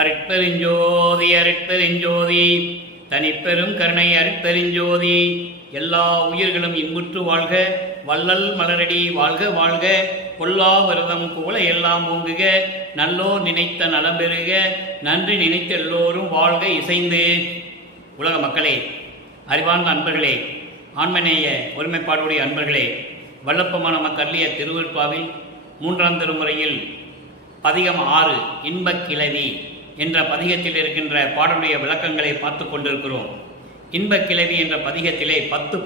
அருட்பெருஞ்சோதி அருட்பெருஞ்சோதி தனிப்பெரும் கருணை அருட்பெருஞ்சோதி. எல்லா உயிர்களும் இன்புற்று வாழ்க, வள்ளல் மலரடி வாழ்க வாழ்க, கொல்லா விரதம் கூல எல்லாம் ஓங்குக, நல்லோர் நினைத்த நலம் பெறுக, நன்றி நினைத்த எல்லோரும் வாழ்க இசைந்து. உலக மக்களே, அறிவார்ந்த அன்பர்களே, ஆன்மநேய ஒருமைப்பாடுடைய அன்பர்களே, வல்லப்பமான மக்கள்லிய திருவிற்பாவில் 3ஆம் திருமுறையில் பதிகம் 6 இன்பக் கிளவி என்ற பதிகத்தில் இருக்கின்ற பாடலுடைய விளக்கங்களை பார்த்து கொண்டிருக்கிறோம். இன்பக் கிளவி என்ற பதிகத்திலே 10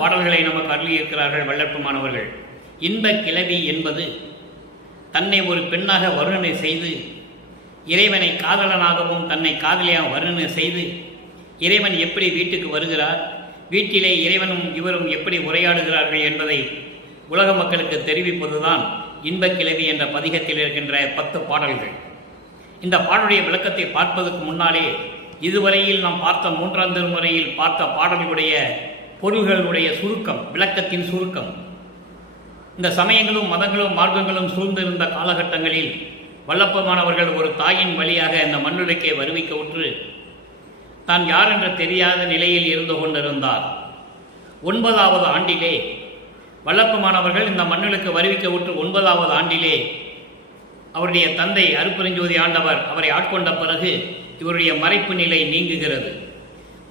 பாடல்களை நமக்கு அருளியிருக்கிறார்கள் வல்லற்பமானவர்கள். இன்பக் கிளவி என்பது தன்னை ஒரு பெண்ணாக வர்ணனை செய்து, இறைவனை காதலனாகவும் தன்னை காதலியாக வர்ணனை செய்து, இறைவன் எப்படி வீட்டுக்கு வருகிறார், வீட்டிலே இறைவனும் இவரும் எப்படி உரையாடுகிறார்கள் என்பதை உலக மக்களுக்கு தெரிவிப்பதுதான் இன்பக் கிளவி என்ற பதிகத்தில் இருக்கின்ற 10 பாடல்கள். இந்த பாடலுடைய விளக்கத்தை பார்ப்பதற்கு முன்னாலே இதுவரையில் நாம் பார்த்த 3ஆம் திருமுறையில் பார்த்த பாடல்களுடைய பொருள்களுடைய சுருக்கம், விளக்கத்தின் சுருக்கம். இந்த சமயங்களும் மதங்களும் மார்க்கங்களும் சூழ்ந்திருந்த காலகட்டங்களில் வல்லப்பமானவர்கள் ஒரு தாயின் வழியாக இந்த மண்ணுலகே வருவிக்க உற்று தான் யார் என்று தெரியாத நிலையில் இருந்து கொண்டிருந்தார். 9வது ஆண்டிலே வல்லப்பமானவர்கள் இந்த மண்ணுலகுக்கு வருவிக்க உற்று 9வது ஆண்டிலே அவருடைய தந்தை அருட்பெருஞ்சோதி ஆண்டவர் அவரை ஆட்கொண்ட பிறகு இவருடைய மறைப்பு நிலை நீங்குகிறது.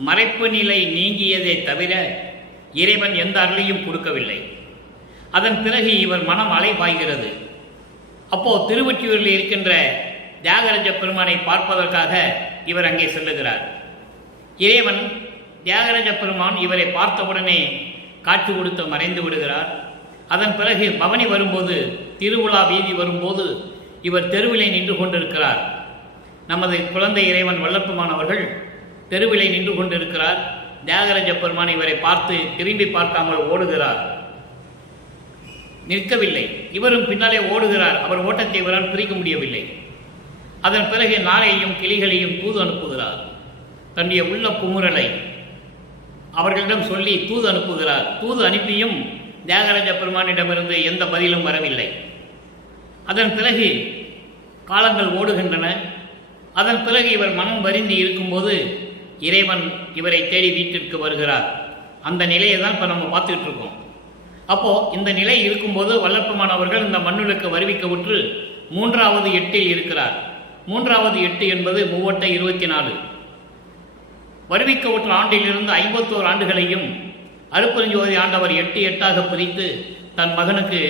மறைப்பு நிலை நீங்கியதை தவிர இறைவன் எந்த அருளையும் கொடுக்கவில்லை. அதன் பிறகு இவர் மனம் அலைபாய்கிறது. அப்போது திருவொற்றியூரில் இருக்கின்ற தியாகராஜ பெருமானை பார்ப்பதற்காக இவர் அங்கே செல்லுகிறார். இறைவன் தியாகராஜ பெருமான் இவரை பார்த்தவுடனே காட்சி கொடுத்து மறைந்து விடுகிறார். அதன் பிறகு பவனி வரும்போது, திருவிழா வீதி வரும்போது இவர் தெருவிலே நின்று கொண்டிருக்கிறார். நமது குழந்தை இறைவன் வல்லப்பமானவர்கள் தெருவிலே நின்று கொண்டிருக்கிறார். தியாகராஜ பெருமான் இவரை பார்த்து திரும்பி பார்க்காமல் ஓடுகிறார். நிற்கவில்லை, இவரும் பின்னாலே ஓடுகிறார். அவர் ஓட்டத்தை இவரால் பிரிக்க முடியவில்லை. அதன் பிறகு நாரையும் கிளிகளையும் தூது அனுப்புகிறார். தன்னுடைய உள்ள குமுறலை அவர்களிடம் சொல்லி தூது அனுப்புகிறார். தூது அனுப்பியும் தியாகராஜ பெருமானிடமிருந்து எந்த பதிலும் வரவில்லை. அதன் பிறகு காலங்கள் ஓடுகின்றன. அதன் பிறகு இவர் மனம் வருந்தி இருக்கும்போது இறைவன் இவரை தேடி வீட்டிற்கு வருகிறார். அந்த நிலையை தான் இப்போ நம்ம பார்த்துக்கிட்டு இருக்கோம். அப்போது இந்த நிலை இருக்கும்போது வல்லப்பமானவர்கள் இந்த மண்ணுலக்கு வருவிக்க உற்று 3வது எட்டில் இருக்கிறார். 3வது எட்டு என்பது 3/24. வருவிக்க உற்ற ஆண்டிலிருந்து 51 ஆண்டுகளையும் அருட்பெருஞ்சோதி ஆண்டவர் 8 8ஆக பிரித்து தன் மகனுக்கு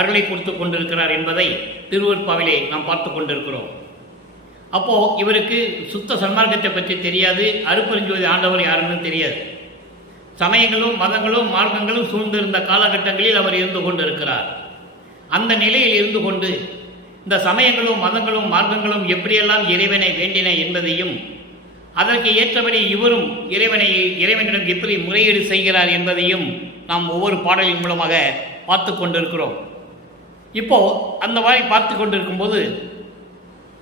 அருளை கொடுத்து கொண்டிருக்கிறார் என்பதை திருவொற்பாவிலே நாம் பார்த்து கொண்டிருக்கிறோம். அப்போது இவருக்கு சுத்த சன்மார்க்கத்தை பற்றி தெரியாது, அருட்பெருஞ்சோதி ஆண்டவர் யாருன்னு தெரியாது. சமயங்களும் மதங்களும் மார்க்கங்களும் சூழ்ந்திருந்த காலகட்டங்களில் அவர் இருந்து கொண்டிருக்கிறார். அந்த நிலையில் இருந்து கொண்டு இந்த சமயங்களும் மதங்களும் மார்க்கங்களும் எப்படியெல்லாம் இறைவனை வேண்டின என்பதையும், அதற்கு ஏற்றபடி இவரும் இறைவனிடம் எப்படி முறையீடு செய்கிறார் என்பதையும் நாம் ஒவ்வொரு பாடலின் மூலமாக பார்த்து கொண்டிருக்கிறோம். இப்போது அந்த மாதிரி பார்த்து கொண்டிருக்கும்போது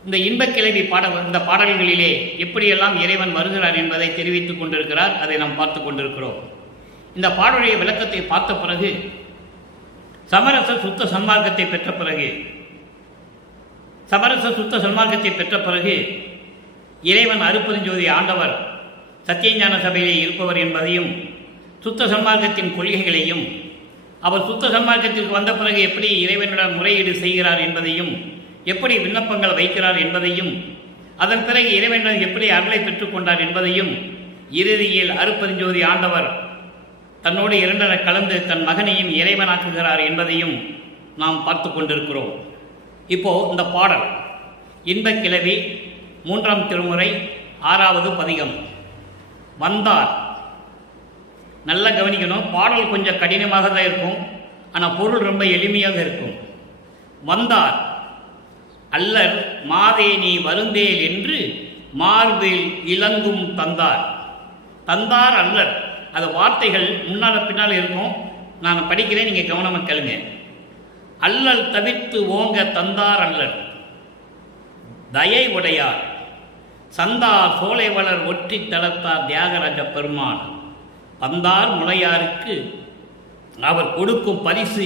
இந்த இன்பக் கிளவி இந்த பாடல்களிலே எப்படியெல்லாம் இறைவன் வருகிறார் என்பதை தெரிவித்துக் கொண்டிருக்கிறார். அதை நாம் பார்த்து கொண்டிருக்கிறோம். இந்த பாடலுடைய விளக்கத்தை பார்த்த பிறகு, சமரச சுத்த சன்மார்க்கத்தை பெற்ற பிறகு இறைவன் அருட்பெருஞ்சோதி ஆண்டவர் சத்தியஞான சபையிலே இருப்பவர் என்பதையும், சுத்த சன்மார்க்கத்தின் கொள்கைகளையும், அவர் சுத்த சன்மார்க்கத்திற்கு வந்த பிறகு எப்படி இறைவனிடம் முறையீடு செய்கிறார் என்பதையும், எப்படி விண்ணப்பங்கள் வைக்கிறார் என்பதையும், அதன் பிறகு இறைவனிடம் எப்படி அருளை பெற்றுக்கொண்டார் என்பதையும், இறுதியில் அருட்பெருஞ்சோதி ஆண்டவர் தன்னோடு 2 கலந்து தன் மகனையும் இறைவனாக்குகிறார் என்பதையும் நாம் பார்த்து கொண்டிருக்கிறோம். இப்போது இந்த பாடல் இன்பக் கிளவி 3ஆம் திருமுறை 6வது பதிகம். வந்தார். நல்லா கவனிக்கணும். பாடல் கொஞ்சம் கடினமாக தான் இருக்கும், ஆனால் பொருள் ரொம்ப எளிமையாக இருக்கும். வந்தார் அல்லர் மாதே நீ வருந்தேல் என்று மார்பில் இலங்கும் தந்தார். தந்தார் அல்லர், அது வார்த்தைகள் முன்னால் பின்னால் இருக்கும். நான் படிக்கிறேன், நீங்கள் கவனமாக கேளுங்க. அல்லல் தவிர்த்து ஓங்க தந்தார் அல்லர், தயை உடையார் சந்தார் சோலை வளர் ஒற்றி தளத்தார் தியாகராஜ பெருமான். வந்தார் முளையாருக்கு அவர் கொடுக்கும் பரிசு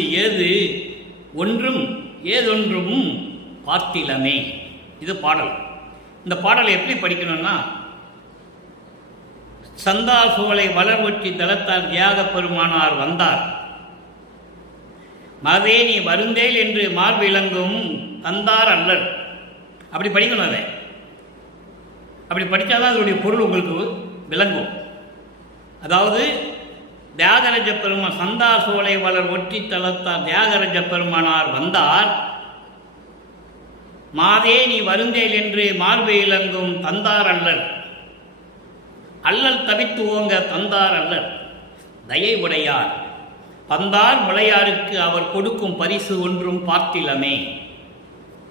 ஏதொன்றும் பார்த்திலமே. இது பாடல். இந்த பாடலை எப்படி படிக்கணும்னா, சந்தா சோலை வளர்வொற்றி தளத்தால் தியாக பெருமானார் வந்தார், மதே நீ வருந்தேல் என்று மார்பிலங்கும் தந்தார் அல்லர். அப்படி படிக்கணும். அதை அப்படி படித்தாதான் அதனுடைய பொருள் உங்களுக்கு விளங்கும். அதாவது தியாகராஜ பெருமான் சந்தா சோலை வளர் ஒற்றி தளத்தார் தியாகராஜ பெருமானார் வந்தார், மாதே நீ வருந்தேல் என்று மார்பை இலங்கும் தந்தார் அல்லர். அல்லல் தவித்து ஓங்க தந்தார் அல்லர். தயை உடையார் பந்தார் முளையாருக்கு அவர் கொடுக்கும் பரிசு ஒன்றும் பார்த்திலமே.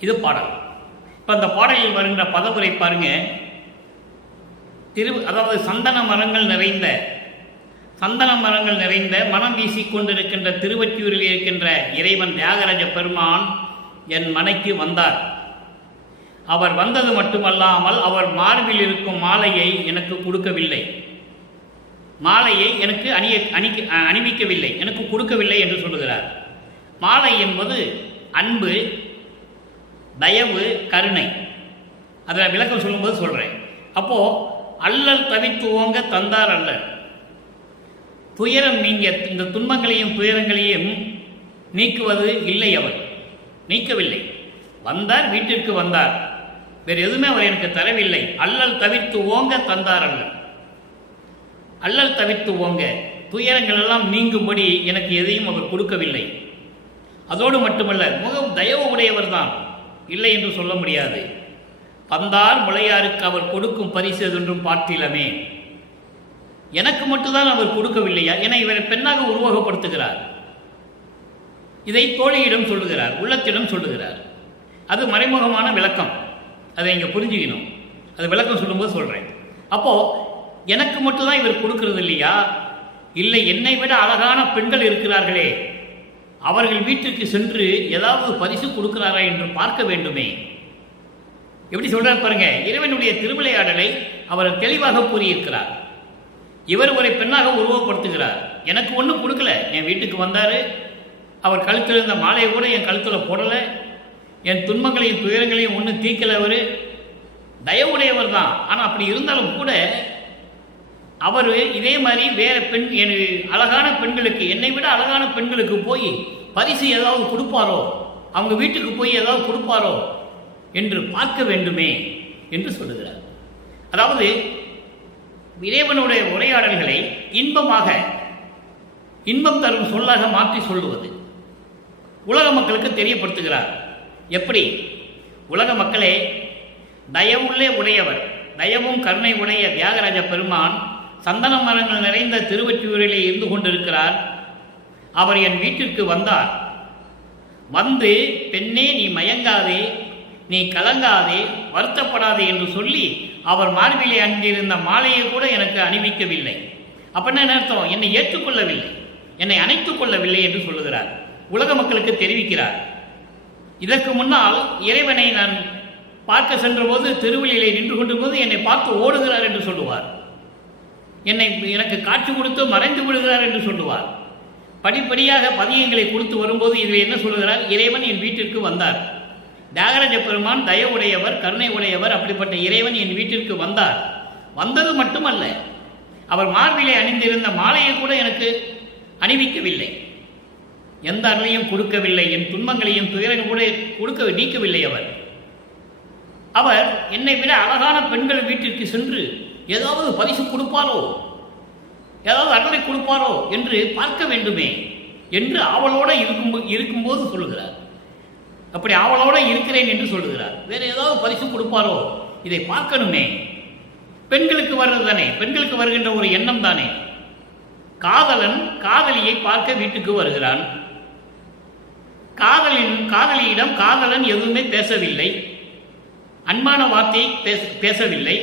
இது பாடல். இப்போ அந்த பாடலில் வருகின்ற பதவுரை பாருங்க. அதாவது சந்தன மரங்கள் நிறைந்த மனம் வீசிக்கொண்டிருக்கின்ற திருவொற்றியூரில் இருக்கின்ற இறைவன் தியாகராஜ பெருமான் என் மனைக்கு வந்தார். அவர் வந்தது மட்டுமல்லாமல் அவர் மார்பில் இருக்கும் மாலையை எனக்கு கொடுக்கவில்லை, மாலையை எனக்கு அணிவிக்கவில்லை, எனக்கு கொடுக்கவில்லை என்று சொல்லுகிறார். மாலை என்பது அன்பு, தயவு, கருணை. அதை விளக்கம் சொல்லும்போது சொல்கிறேன். அப்போது அல்லல் தவித்து ஓங்க தந்தார் அல்லர். துயரம் நீங்க இந்த துன்பங்களையும் துயரங்களையும் நீக்குவது இல்லை, அவர் நீக்கவில்லை. வந்தார், வீட்டிற்கு வந்தார், வேறு எதுவுமே அவர் எனக்கு தரவில்லை. அல்லல் தவிர்த்து ஓங்க தந்தார் அல்லர். அல்லல் தவிர்த்து ஓங்க, துயரங்கள் எல்லாம் நீங்கும்படி எனக்கு எதையும் அவர் கொடுக்கவில்லை. அதோடு மட்டுமல்ல, முகம் தயவு உடையவர் தான், இல்லை என்று சொல்ல முடியாது. பந்தார் முளையாருக்கு அவர் கொடுக்கும் பரிசு ஒன்றும் பார்த்திலமே. எனக்கு மட்டும்தான் அவர் கொடுக்கவில்லையா என இவரை பெண்ணாக உருவகப்படுத்துகிறார். இதை தோழியிடம் சொல்லுகிறார், உள்ளத்திடம் சொல்லுகிறார். அது மறைமுகமான விளக்கம், அதை இங்கே புரிஞ்சுக்கணும். அது விளக்கம் சொல்லும்போது சொல்கிறேன். அப்போது எனக்கு மட்டும்தான் இவர் கொடுக்கறது இல்லையா? இல்லை, என்னை விட அழகான பெண்கள் இருக்கிறார்களே, அவர்கள் வீட்டிற்கு சென்று ஏதாவது பரிசு கொடுக்கிறாரா என்று பார்க்க வேண்டுமே. எப்படி சொல்றார் பாருங்க. இறைவனுடைய திருவிளையாடலை அவர் தெளிவாக கூறியிருக்கிறார். இவர் ஒரு பெண்ணாக உருவப்படுத்துகிறார். எனக்கு ஒன்றும் கொடுக்கல, என் வீட்டுக்கு வந்தார், அவர் கழுத்தில் இருந்த மாலையை கூட என் கழுத்தில் போடலை, என் துன்பங்களையும் துயரங்களையும் ஒன்றும் தீர்க்கலை. அவர் தயவுடையவர் தான். ஆனால் அப்படி இருந்தாலும் கூட அவர் இதே மாதிரி வேற பெண், அழகான பெண்களுக்கு, என்னை விட அழகான பெண்களுக்கு போய் பரிசு ஏதாவது கொடுப்பாரோ, அவங்க வீட்டுக்கு போய் ஏதாவது கொடுப்பாரோ என்று பார்க்க வேண்டுமே என்று சொல்லுகிறார். அதாவது இறைவனுடைய உரையாடல்களை இன்பம் தரும் சொல்லாக மாற்றி சொல்லுவது உலக மக்களுக்கு தெரியப்படுத்துகிறார். எப்படி? உலக மக்களே, தயவுள்ளே உடையவர், தயவும் கருணை உடைய தியாகராஜ பெருமான் சந்தன மரங்கள் நிறைந்த திருவொற்றியூரிலே இருந்து கொண்டிருக்கிறார். அவர் என் வீட்டிற்கு வந்தார். வந்து, பெண்ணே நீ மயங்காதே, நீ கலங்காதே, வருத்தப்படாதே என்று சொல்லி அவர் மார்பிலே அணிந்திருந்த மாலையை கூட எனக்கு அணிவிக்கவில்லை. அப்படின்னா என்ன அர்த்தம்? என்னை ஏற்றுக்கொள்ளவில்லை, என்னை அணைத்துக் கொள்ளவில்லை என்று சொல்லுகிறார். உலக மக்களுக்கு தெரிவிக்கிறார். இதற்கு முன்னால் இறைவனை நான் பார்க்க சென்றபோது திருவள்ளியிலே நின்று கொண்டிருப்போது என்னை பார்த்து ஓடுகிறார் என்று சொல்லுவார். எனக்கு காட்சி கொடுத்து மறைந்து விடுகிறார் என்று சொல்லுவார். படிப்படியாக பதியங்களை கொடுத்து வரும்போது இதில் என்ன சொல்லுகிறார்? இறைவன் என் வீட்டிற்கு வந்தார். தியாகராஜ பெருமான் தயவுடையவர், கருணை உடையவர். அப்படிப்பட்ட இறைவன் என் வீட்டிற்கு வந்தார். வந்தது மட்டுமல்ல, அவர் மார்பிலே அணிந்திருந்த மாலையை கூட எனக்கு அணிவிக்கவில்லை, எந்த அருளையும் கொடுக்கவில்லை, என் துன்பங்களையும் துயரம் கூட நீக்கவில்லை. அவர் என்னை விட அழகான பெண்கள் வீட்டிற்கு சென்று ஏதாவது பரிசு கொடுப்பாரோ, ஏதாவது அருளை கொடுப்பாரோ என்று பார்க்க வேண்டுமே என்று ஆவலோடு இருக்கும்போது சொல்லுகிறார். அப்படி ஆவலோடு இருக்கிறேன் என்று சொல்லுகிறார். வேறு ஏதாவது பரிசு கொடுப்பாரோ, இதை பார்க்கணுமே. பெண்களுக்கு வர்றது தானே, பெண்களுக்கு வருகின்ற ஒரு எண்ணம் தானே. காதலன் காதலியை பார்க்க வீட்டுக்கு வருகிறான். காதலியிடம் காதலன் எதுவுமே பேசவில்லை, அன்பான வார்த்தை பேசவில்லை,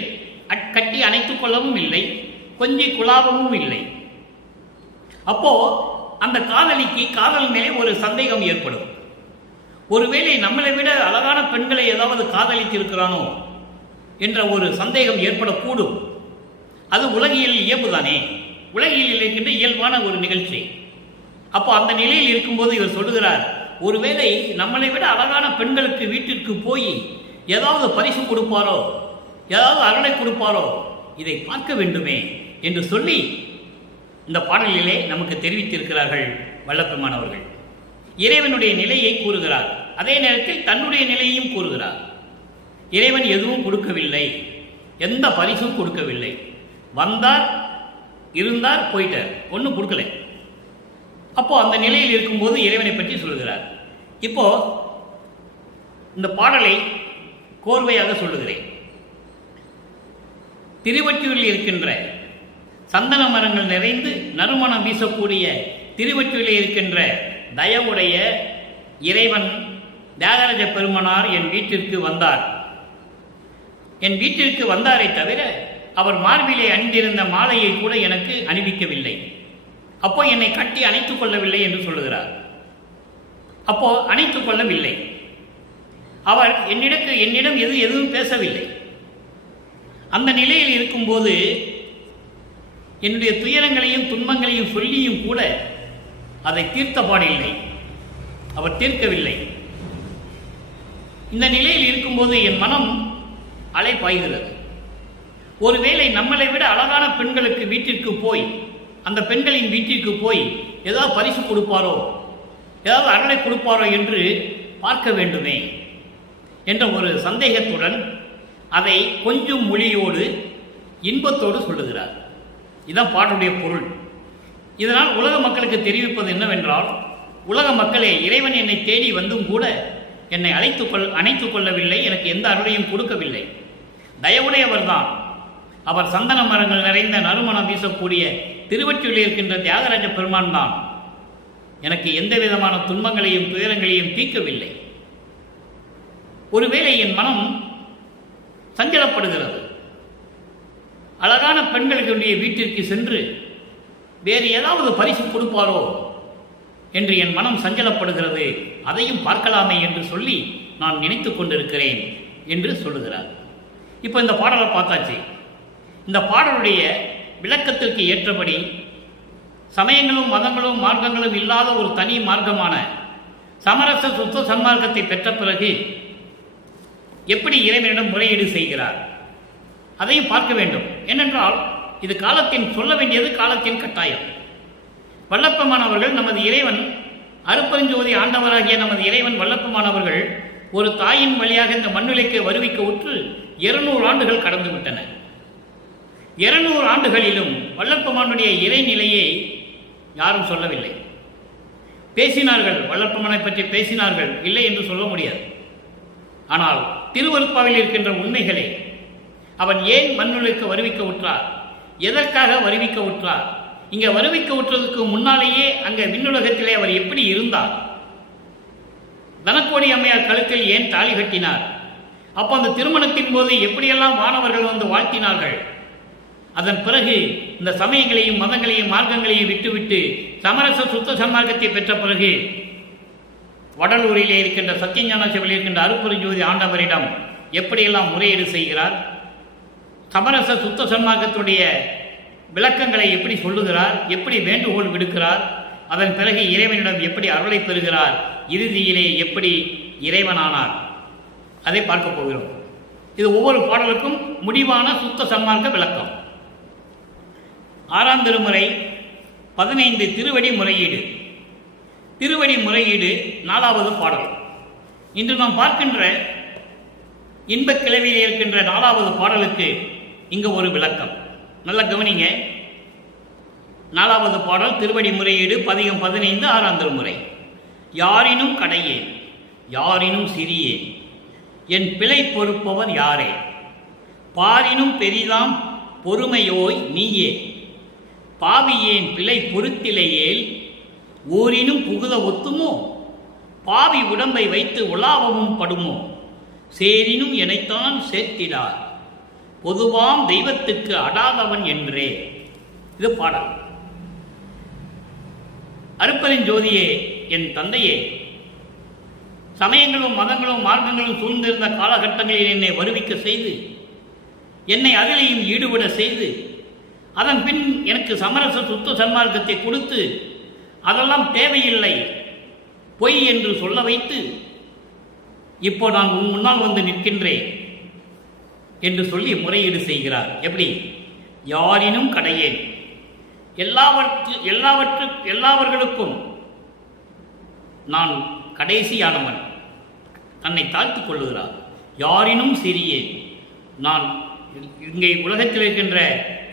கட்டி அணைத்துக் கொள்ளவும் இல்லை, கொஞ்சி குழாவவும் இல்லை. அப்போ அந்த காதலிக்கு காதல் மேலே ஒரு சந்தேகம் ஏற்படும். ஒருவேளை நம்மளை விட அழகான பெண்களை ஏதாவது காதலித்திருக்கிறானோ என்ற ஒரு சந்தேகம் ஏற்படக்கூடும். அது உலகியல் இயல்புதானே, உலகியல் இருக்கின்ற இயல்பான ஒரு நிகழ்ச்சி. அப்போ அந்த நிலையில் இருக்கும்போது இவர் சொல்லுகிறார், ஒருவேளை நம்மளை விட அழகான பெண்களுக்கு வீட்டிற்கு போய் ஏதாவது பரிசு கொடுப்பாரோ, ஏதாவது அருளை கொடுப்பாரோ, இதை பார்க்க வேண்டுமே என்று சொல்லி இந்த பாடலிலே நமக்கு தெரிவித்திருக்கிறார்கள் வல்லபெருமான் அவர்கள். இறைவனுடைய நிலையை கூறுகிறார், அதே நேரத்தில் தன்னுடைய நிலையையும் கூறுகிறார். இறைவன் எதுவும் கொடுக்கவில்லை, எந்த பரிசும் கொடுக்கவில்லை. வந்தார், இருந்தார், போயிட்டார், ஒன்றும் கொடுக்கலை. அப்போ அந்த நிலையில் இருக்கும்போது இறைவனை பற்றி சொல்கிறார். இப்போ இந்த பாடலை கோர்வையாக சொல்லுகிறேன். திருவொற்றியூரில் இருக்கின்ற சந்தன மரங்கள் நிறைந்து நறுமணம் வீசக்கூடிய திருவொற்றியூரில் இருக்கின்ற தயவுடைய இறைவன் தியாகராஜ பெருமானார் என் வீட்டிற்கு வந்தார். என் வீட்டிற்கு வந்தாரை தவிர அவர் மார்பிலே அணிந்திருந்த மாலையை கூட எனக்கு அணிவிக்கவில்லை. அப்போ என்னை கட்டி அணைத்துக் கொள்ளவில்லை என்று சொல்லுகிறார். அப்போ அணைத்துக் கொள்ளவில்லை. அவர் என்னிடம் எதுவும் பேசவில்லை. அந்த நிலையில் இருக்கும்போது என்னுடைய துயரங்களையும் துன்பங்களையும் சொல்லியும் கூட அதை தீர்த்த பாடில்லை, அவர் தீர்க்கவில்லை. இந்த நிலையில் இருக்கும்போது என் மனம் அலை பாய்கிறது. ஒருவேளை நம்மளை விட அழகான பெண்களுக்கு வீட்டிற்கு போய், அந்த பெண்களின் வீட்டிற்கு போய் ஏதாவது பரிசு கொடுப்பாரோ, ஏதாவது அருளை கொடுப்பாரோ என்று பார்க்க வேண்டுமே என்ற ஒரு சந்தேகத்துடன் அதை கொஞ்சம் மொழியோடு இன்பத்தோடு சொல்லுகிறார். இதுதான் பாட்டுடைய பொருள். இதனால் உலக மக்களுக்கு தெரிவிப்பது என்னவென்றால், உலக மக்களே, இறைவன் என்னை தேடி வந்தும் கூட என்னை அணைத்துக் கொள்ளவில்லை, எனக்கு எந்த அருளையும் கொடுக்கவில்லை. தயவுடையவர்தான் அவர். சந்தன மரங்கள் நிறைந்த நறுமணம் வீசக்கூடிய திருவொற்றியூரில் இருக்கின்ற தியாகராஜ பெருமான் தான் எனக்கு எந்த விதமான துன்பங்களையும் துயரங்களையும் தீர்க்கவில்லை. ஒருவேளை என் மனம் சஞ்சலப்படுகிறது. அழகான பெண்களுடைய வீட்டிற்கு சென்று வேறு ஏதாவது பரிசு கொடுப்பாரோ என்று என் மனம் சஞ்சலப்படுகிறது, அதையும் பார்க்கலாமே என்று சொல்லி நான் நினைத்து கொண்டிருக்கிறேன் என்று சொல்லுகிறார். இப்போ இந்த பாடலை பார்த்தாச்சு. இந்த பாடலுடைய விளக்கத்திற்கு ஏற்றபடி சமயங்களும் மதங்களும் மார்க்கங்களும் இல்லாத ஒரு தனி மார்க்கமான சமரச சுத்த சன்மார்க்கத்தை பெற்ற பிறகு எப்படி இறைவனிடம் முறையீடு செய்கிறார் அதையும் பார்க்க வேண்டும். ஏனென்றால் இது காலத்தின் சொல்ல வேண்டியது காலத்தின் கட்டாயம். வல்லபெருமான் அவர்கள், நமது இறைவன், அருட்பெருஞ்சோதி ஆண்டவராகிய நமது இறைவன் வல்லபெருமான் அவர்கள் ஒரு தாயின் வழியாக இந்த மண்ணுலைக்கு வருவிக்க உற்று 200 ஆண்டுகள் கடந்து விட்டன. 200 ஆண்டுகளிலும் வல்லபெருமானுடைய இறைநிலையை யாரும் சொல்லவில்லை. பேசினார்கள், வல்லபெருமானை பற்றி பேசினார்கள், இல்லை என்று சொல்ல முடியாது. ஆனால் திருவருட்பாவில் இருக்கின்ற உண்மைகளே, அவன் ஏன் மண்ணுலைக்கு வருவிக்க உற்றார், எதற்காக வருவிக்க உற்றார், இங்கே வருவிக்க உற்றதுக்கு முன்னாலேயே அங்கே விண்ணுலகத்திலே அவர் எப்படி இருந்தார், தனக்கோடி அம்மையார் கழுத்தில் ஏன் தாலி கட்டினார், அப்போ அந்த திருமணத்தின் போது எப்படியெல்லாம் வானவர்கள் வந்து வாழ்த்தினார்கள், அதன் பிறகு இந்த சமயங்களையும் மதங்களையும் மார்க்கங்களையும் விட்டுவிட்டு சமரச சுத்த சன்மார்க்கத்தை பெற்ற பிறகு வடலூரிலே இருக்கின்ற சத்தியஞான சிவலில் இருக்கின்ற அருட்பெருஞ்சோதி ஆண்டவரிடம் எப்படியெல்லாம் முறையீடு செய்கிறார், சமரச சுத்த சன்மார்க்கத்துடைய விளக்கங்களை எப்படி சொல்லுகிறார், எப்படி வேண்டுகோள் விடுக்கிறார், அதன் பிறகு இறைவனிடம் எப்படி அருளை பெறுகிறார், இறுதியிலே எப்படி இறைவனானார், அதை பார்க்க போகிறோம். இது ஒவ்வொரு பாடலுக்கும் முடிவான சுத்த சன்மார்க்க விளக்கம். 6ஆம் திருமுறை 15 திருவடி முறையீடு. திருவடி முறையீடு 4வது பாடல். இன்று நாம் பார்க்கின்ற இன்பக் கிளவியில் இருக்கின்ற 4வது பாடலுக்கு இங்கு ஒரு விளக்கம். நல்ல கவனிங்க. 4வது பாடல் திருவடி முறையீடு பதிகம் 15 6ஆம் திருமுறை. யாரினும் கடையேன், யாரினும் சிறியேன், என் பிழை பொறுப்பவர் யாரே, பாரினும் பெரிதாம் பொறுமையோய் நீயே, பாவியேன் பிழை பொறுத்திலையேல், ஊரினும் புகுத ஒத்துமோ, பாவி உடம்பை வைத்து உலாவமும் படுமோ, சேரினும் எனைத்தான் சேர்த்திடார், பொதுவாம் தெய்வத்துக்கு அடாதவன் என்றே. இது பாடல். அருட்பெருஞ்சோதியே, என் தந்தையே, சமயங்களும் மதங்களும் மார்க்கங்களும் சூழ்ந்திருந்த காலகட்டங்களில் என்னை வருவிக்க செய்து, என்னை அதிலையும் ஈடுபட செய்து, அதன் பின் எனக்கு சமரச சுத்த சன்மார்க்கத்தை கொடுத்து, அதெல்லாம் தேவையில்லை பொய் என்று சொல்ல வைத்து, இப்போ நான் உன் முன்னால் வந்து நிற்கின்றேன் என்று சொல்லி முறையீடு செய்கிறார். எப்படி? யாரினும் கடையேன், எல்லாவர்களுக்கும் நான் கடைசியானவன், தன்னை தாழ்த்திக் கொள்ளுகிறார். யாரினும் சிறியேன், நான் இங்கே உலகத்தில் இருக்கின்ற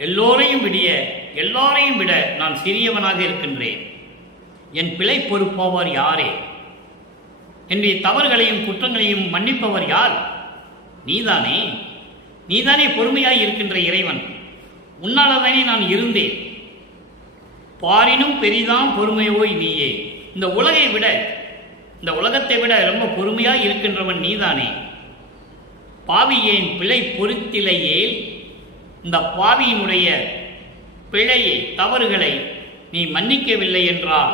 எல்லாரையும் விட நான் சிறியவனாக இருக்கின்றேன். என் பிழை பொறுப்பவர் யாரே? என்னுடைய தவறுகளையும் குற்றங்களையும் மன்னிப்பவர் யார்? நீதானே. நீதானே பொறுமையாய் இருக்கின்ற இறைவன். உன்னால்தானே நான் இருந்தேன். பாரினும் பெரிதாம் பொறுமையோய் நீயே. இந்த உலகத்தை விட ரொம்ப பொறுமையாய் இருக்கின்றவன் நீதானே. பாவியேன் பிழை பொறுத்திலையே, இந்த பாவியினுடைய பிழையை தவறுகளை நீ மன்னிக்கவில்லை என்றால்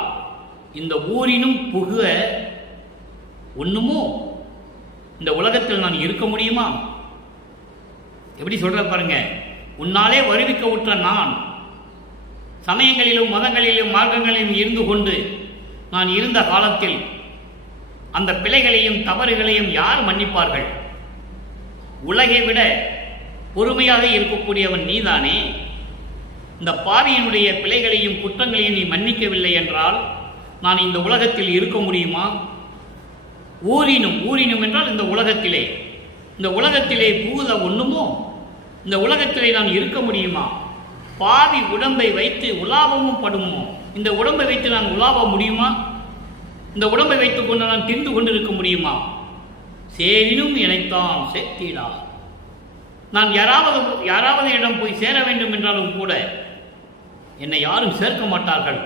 இந்த ஊரினும் புக ஒண்ணுமோ இந்த உலகத்தில் நான் இருக்க முடியுமா? எப்படி சொல்ற பாருங்க. உன்னாலே வருவிக்க உற்ற நான் சமயங்களிலும் மதங்களிலும் மார்க்கங்களிலும் இருந்து கொண்டு நான் இருந்த காலத்தில் அந்த பிழைகளையும் தவறுகளையும் யார் மன்னிப்பார்கள்? உலகை விட பொறுமையாக இருக்கக்கூடியவன் நீதானே. இந்த பாவியினுடைய பிழைகளையும் குற்றங்களையும் நீ மன்னிக்கவில்லை என்றால் நான் இந்த உலகத்தில் இருக்க முடியுமா? ஊரினும் என்றால் இந்த உலகத்திலே புகுத ஒண்ணுமோ, இந்த உலகத்திலே நான் இருக்க முடியுமா? பாவி உடம்பை வைத்து உலாவமும் படுமோ, இந்த உடம்பை வைத்து நான் உலாவ முடியுமா? இந்த உடம்பை வைத்துக் கொண்டு நான் திரிந்து கொண்டிருக்க முடியுமா? சேரினும் இணைத்தான் சேர்த்தீடா. நான் யாராவது இடம் போய் சேர வேண்டும் என்றாலும் கூட என்னை யாரும் சேர்க்க மாட்டார்கள்.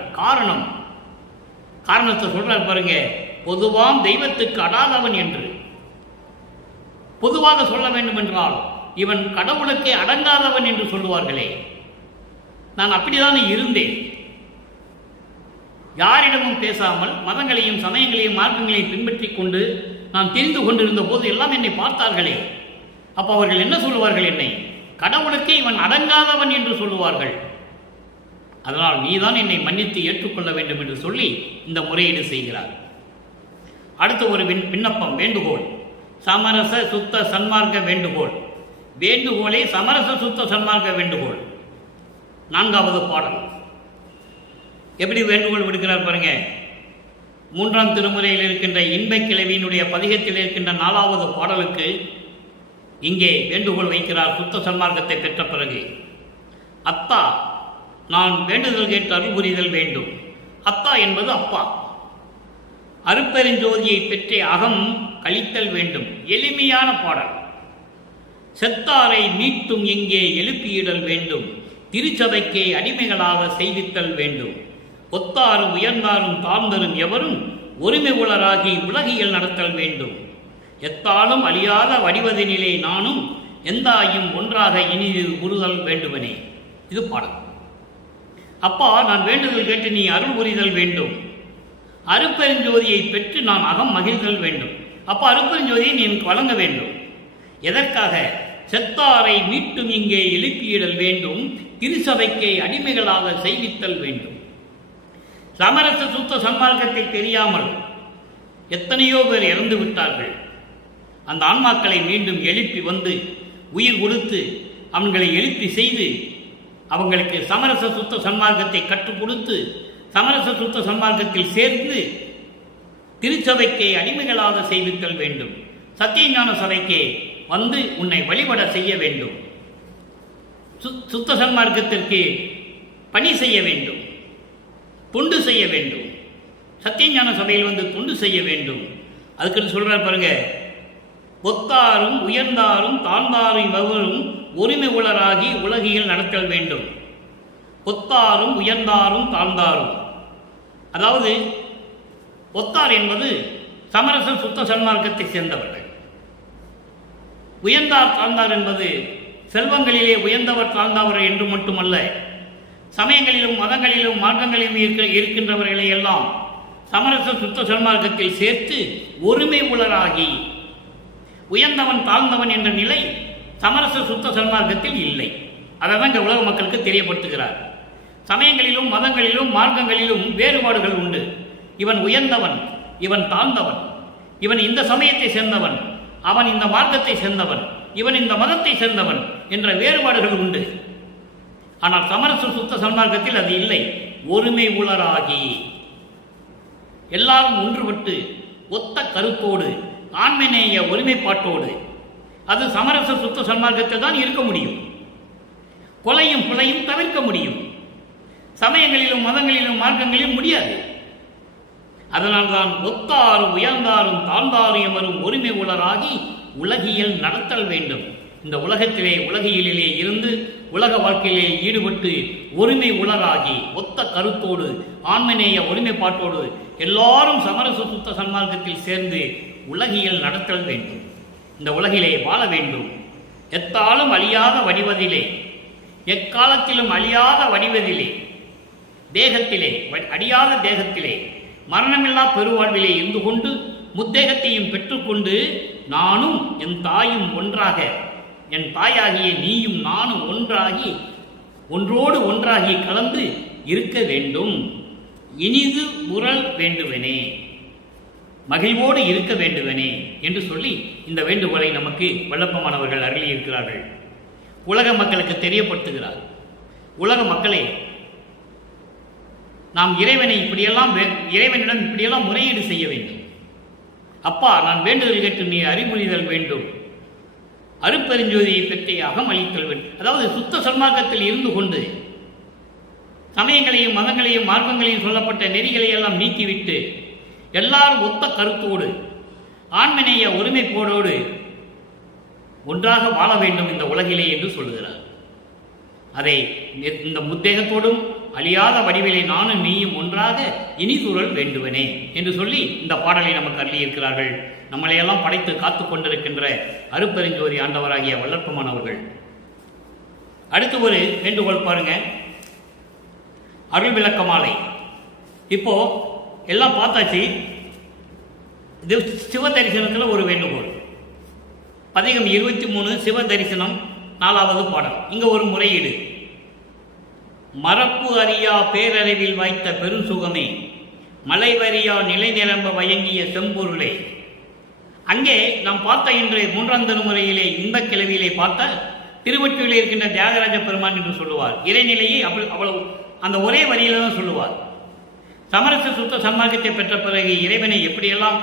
காரணத்தை சொல்றார் பாருங்க. பொதுவாம் தெய்வத்துக்கு அடாதவன் என்று. பொதுவாக சொல்ல வேண்டும் என்றால் இவன் கடவுளுக்கே அடங்காதவன் என்று சொல்லுவார்களே. நான் அப்படிதான் இருந்தேன். யாரிடமும் பேசாமல் மதங்களையும் சமயங்களையும் மார்க்கங்களையும் பின்பற்றி கொண்டு நான் தெரிந்து கொண்டிருந்த போது எல்லாம் என்னை பார்த்தார்களே. அப்ப அவர்கள் என்ன சொல்லுவார்கள்? என்னை கடவுளுக்கே இவன் அடங்காதவன் என்று சொல்லுவார்கள். அதனால் நீதான் என்னை மன்னித்து ஏற்றுக்கொள்ள வேண்டும் என்று சொல்லி இந்த முறையீடு செய்கிறார். அடுத்த ஒரு விண்ணப்பம், வேண்டுகோள். சமரச சுத்த சன்மார்க்க வேண்டுகோளே சமரச சுத்த சன்மார்க்க வேண்டுகோள். 4வது பாடல். எப்படி வேண்டுகோள் விடுக்கிறார் பாருங்க. 3ஆம் திருமுறையில் இருக்கின்ற இன்பக் கிழவியினுடைய பதிகத்தில் இருக்கின்ற 4வது பாடலுக்கு இங்கே வேண்டுகோள் வைக்கிறார். சுத்த சன்மார்க்கத்தை பெற்ற பிறகு, அத்தா நான் வேண்டுதல் கேட்டு அருள் புரிதல் வேண்டும். அத்தா என்பது அப்பா. அருப்பெருஞ்சோதியை பெற்றே அகம் கழித்தல் வேண்டும். எளிமையான பாடல். செத்தாரை மீட்டும் எங்கே எழுப்பியிடல் வேண்டும். திருச்சபைக்கே அடிமைகளாக செய்வித்தல் வேண்டும். ஒத்தாரும் உயர்ந்தாரும் தாழ்ந்தரும் எவரும் ஒருமை உளராகி உலகியல் நடத்தல் வேண்டும். எத்தாலும் அழியாத வடிவதனிலே நானும் எந்தாயும் ஒன்றாக இனிது உறுதல் வேண்டுவனே. இது பாடல். அப்பா நான் வேண்டுதல் கேட்டு நீ அருள் புரிதல் வேண்டும். அருப்பெருஞ்சோதியை பெற்று நான் அகம் மகிழ்தல் வேண்டும். அப்போ அருப்பெருஞ்சோதியை நீ எனக்கு வழங்க வேண்டும். எதற்காக? செத்தாரை மீட்டும் இங்கே எழுப்பியிடல் வேண்டும். திருச்சபைக்கே அடிமைகளாக செய்வித்தல் வேண்டும். சமரச சுத்த சன்மார்க்கத்தை தெரியாமல் எத்தனையோ பேர் இறந்து விட்டார்கள். அந்த ஆன்மாக்களை மீண்டும் எழுப்பி வந்து உயிர் கொடுத்து அவங்களை எழுப்பி செய்து அவங்களுக்கு சமரச சுத்த சன்மார்க்கத்தை கற்றுக் கொடுத்து சமரச சுத்த சன்மார்க்கத்தில் சேர்ந்து திருச்சபைக்கே அடிமைகளாக செய்வித்தல் வேண்டும். சத்தியஞான சபைக்கே வந்து உன்னை வழிபட செய்ய வேண்டும். சுத்த சன்மார்க்கத்திற்கு பணி செய்ய வேண்டும், தொண்டு செய்ய வேண்டும். சத்தியஞான சபையில் வந்து தொண்டு செய்ய வேண்டும். அதுக்கு சொல்றார் பாருங்க. ஒத்தாரும் உயர்ந்தாரும் தாழ்ந்தாரும் எவரும் ஒருமை உளராகி உலகியல் நடத்தல் வேண்டும். ஒத்தாரும் உயர்ந்தாரும் தாழ்ந்தாரும், அதாவது ஒத்தார் என்பது சமரச சுத்த சன்மார்க்கத்தை சேர்ந்தவர்கள். உயர்ந்தார் தாழ்ந்தார் என்பது செல்வங்களிலே உயர்ந்தவர் தாழ்ந்தவர் என்று மட்டுமல்ல, சமயங்களிலும் மதங்களிலும் மார்க்கங்களிலும் இருக்கின்றவர்களை எல்லாம் சமரச சுத்த சன்மார்க்கத்தில் சேர்த்து ஒருமை உளராகி உயர்ந்தவன் தாழ்ந்தவன் என்ற நிலை சமரச சுத்த சன்மார்க்கத்தில் இல்லை. அதை தான் இங்கே உலக மக்களுக்கு தெரியப்படுத்துகிறார். சமயங்களிலும் மதங்களிலும் மார்க்கங்களிலும் வேறுபாடுகள் உண்டு. இவன் உயர்ந்தவன், இவன் தாழ்ந்தவன். இவன் இந்த சமயத்தை சேர்ந்தவன், அவன் இந்த மார்க்கத்தை சேர்ந்தவன், இவன் இந்த மதத்தை சேர்ந்தவன் என்ற வேறுபாடுகள் உண்டு. ஆனால் சமரச சுத்த சன்மார்க்கத்தில் அது இல்லை. ஒருமை உளராகி எல்லாரும் ஒன்றுபட்டு ஒத்த கருத்தோடு ஆண்மநேய ஒருமைப்பாட்டோடு அது சமரச சுத்த சன்மார்க்கத்தில் தான் இருக்க முடியும். கொலையும் புலையும் தவிர்க்க முடியும். சமயங்களிலும் மதங்களிலும் மார்க்கங்களிலும் முடியாது. அதனால்தான் ஒத்தாரும் உயர்ந்தாரும் தாழ்ந்தாரும் எவரும் ஒருமை உளராகி உலகியல் நடத்தல் வேண்டும். இந்த உலகத்திலே உலகியலிலே இருந்து உலக வாழ்க்கையிலே ஈடுபட்டு ஒருமை உளராகி ஒத்த கருத்தோடு ஆண்மநேய ஒருமைப்பாட்டோடு எல்லாரும் சமரச சுத்த சன்மார்க்கத்தில் சேர்ந்து உலகியல் நடத்தல் வேண்டும். இந்த உலகிலே வாழ வேண்டும். எத்தாலும் அழியாத வடிவதிலே, எக்காலத்திலும் அழியாத வடிவதிலே, தேகத்திலே அழியாத தேகத்திலே மரணமில்லா பெருவாழ்விலே இருந்து கொண்டு முத்தேகத்தையும் பெற்றுக்கொண்டு நானும் என் தாயும் ஒன்றாக, என் தாயாகிய நீயும் நானும் ஒன்றாகி ஒன்றோடு ஒன்றாகி கலந்து இருக்க வேண்டும். இனிது உறல் வேண்டுவனே, மகிழ்வோடு இருக்க வேண்டுவனே என்று சொல்லி இந்த வேண்டுகோளை நமக்கு வல்லப்பமானவர்கள் அருளியிருக்கிறார்கள். உலக மக்களுக்கு தெரியப்படுத்துகிறார். உலக மக்களே, நாம் இறைவனிடம் இப்படியெல்லாம் முறையீடு செய்ய வேண்டும். அப்பா, நான் வேண்டுதல் கேட்டு நீ அறிவுறுதல் வேண்டும், அருப்பெருஞ்சோதியை பற்றி அகமளித்தல் வேண்டும். அதாவது சுத்த சன்மார்க்கத்தில் இருந்து கொண்டு சமயங்களையும் மதங்களையும் மார்க்கங்களையும் சொல்லப்பட்ட நெறிகளை எல்லாம் நீக்கிவிட்டு எல்லாரும் ஒத்த கருத்தோடு ஆண்மநேய ஒருமைப்போடோடு ஒன்றாக வாழ வேண்டும் இந்த உலகிலே என்று சொல்லுகிறார். அதை இந்த முத்தேகத்தோடும் அழியாத வடிவிலே நானும் நீயும் ஒன்றாக இனிதுறல் வேண்டுவனே என்று சொல்லி இந்த பாடலை நமக்கு அருளியிருக்கிறார்கள். நம்மளையெல்லாம் படைத்து காத்து கொண்டிருக்கின்ற அருப்பெருஞ்சோதி ஆண்டவராகிய வல்லற்பமானவர்கள். அடுத்து ஒரு வேண்டுகோள் பாருங்க, அருள் விளக்க மாலை. இப்போ எல்லாம் பார்த்தாச்சு. இது சிவ தரிசனத்தில் ஒரு வேண்டுகோள். பதிகம் 23 சிவ தரிசனம் 4வது பாடல். இங்க ஒரு முறையீடு. மரப்பு அறியா பேரறிவில் வாய்த்த பெருசுகமே, மலைவரியா நிலை நிரம்ப வயங்கிய செம்பொருளே. அங்கே நாம் பார்த்த இன்று 3ஆம் திருமுறையிலே இன்பக் கிளவியிலே பார்த்த திருவொற்றியிலே இருக்கின்ற தியாகராஜ பெருமான் என்று சொல்லுவார். இறைநிலையை அவ்வளவு அந்த ஒரே வரியில தான் சொல்லுவார். சமரச சுத்த சன்மார்க்கத்தை பெற்ற பிறகு இறைவனை எப்படியெல்லாம்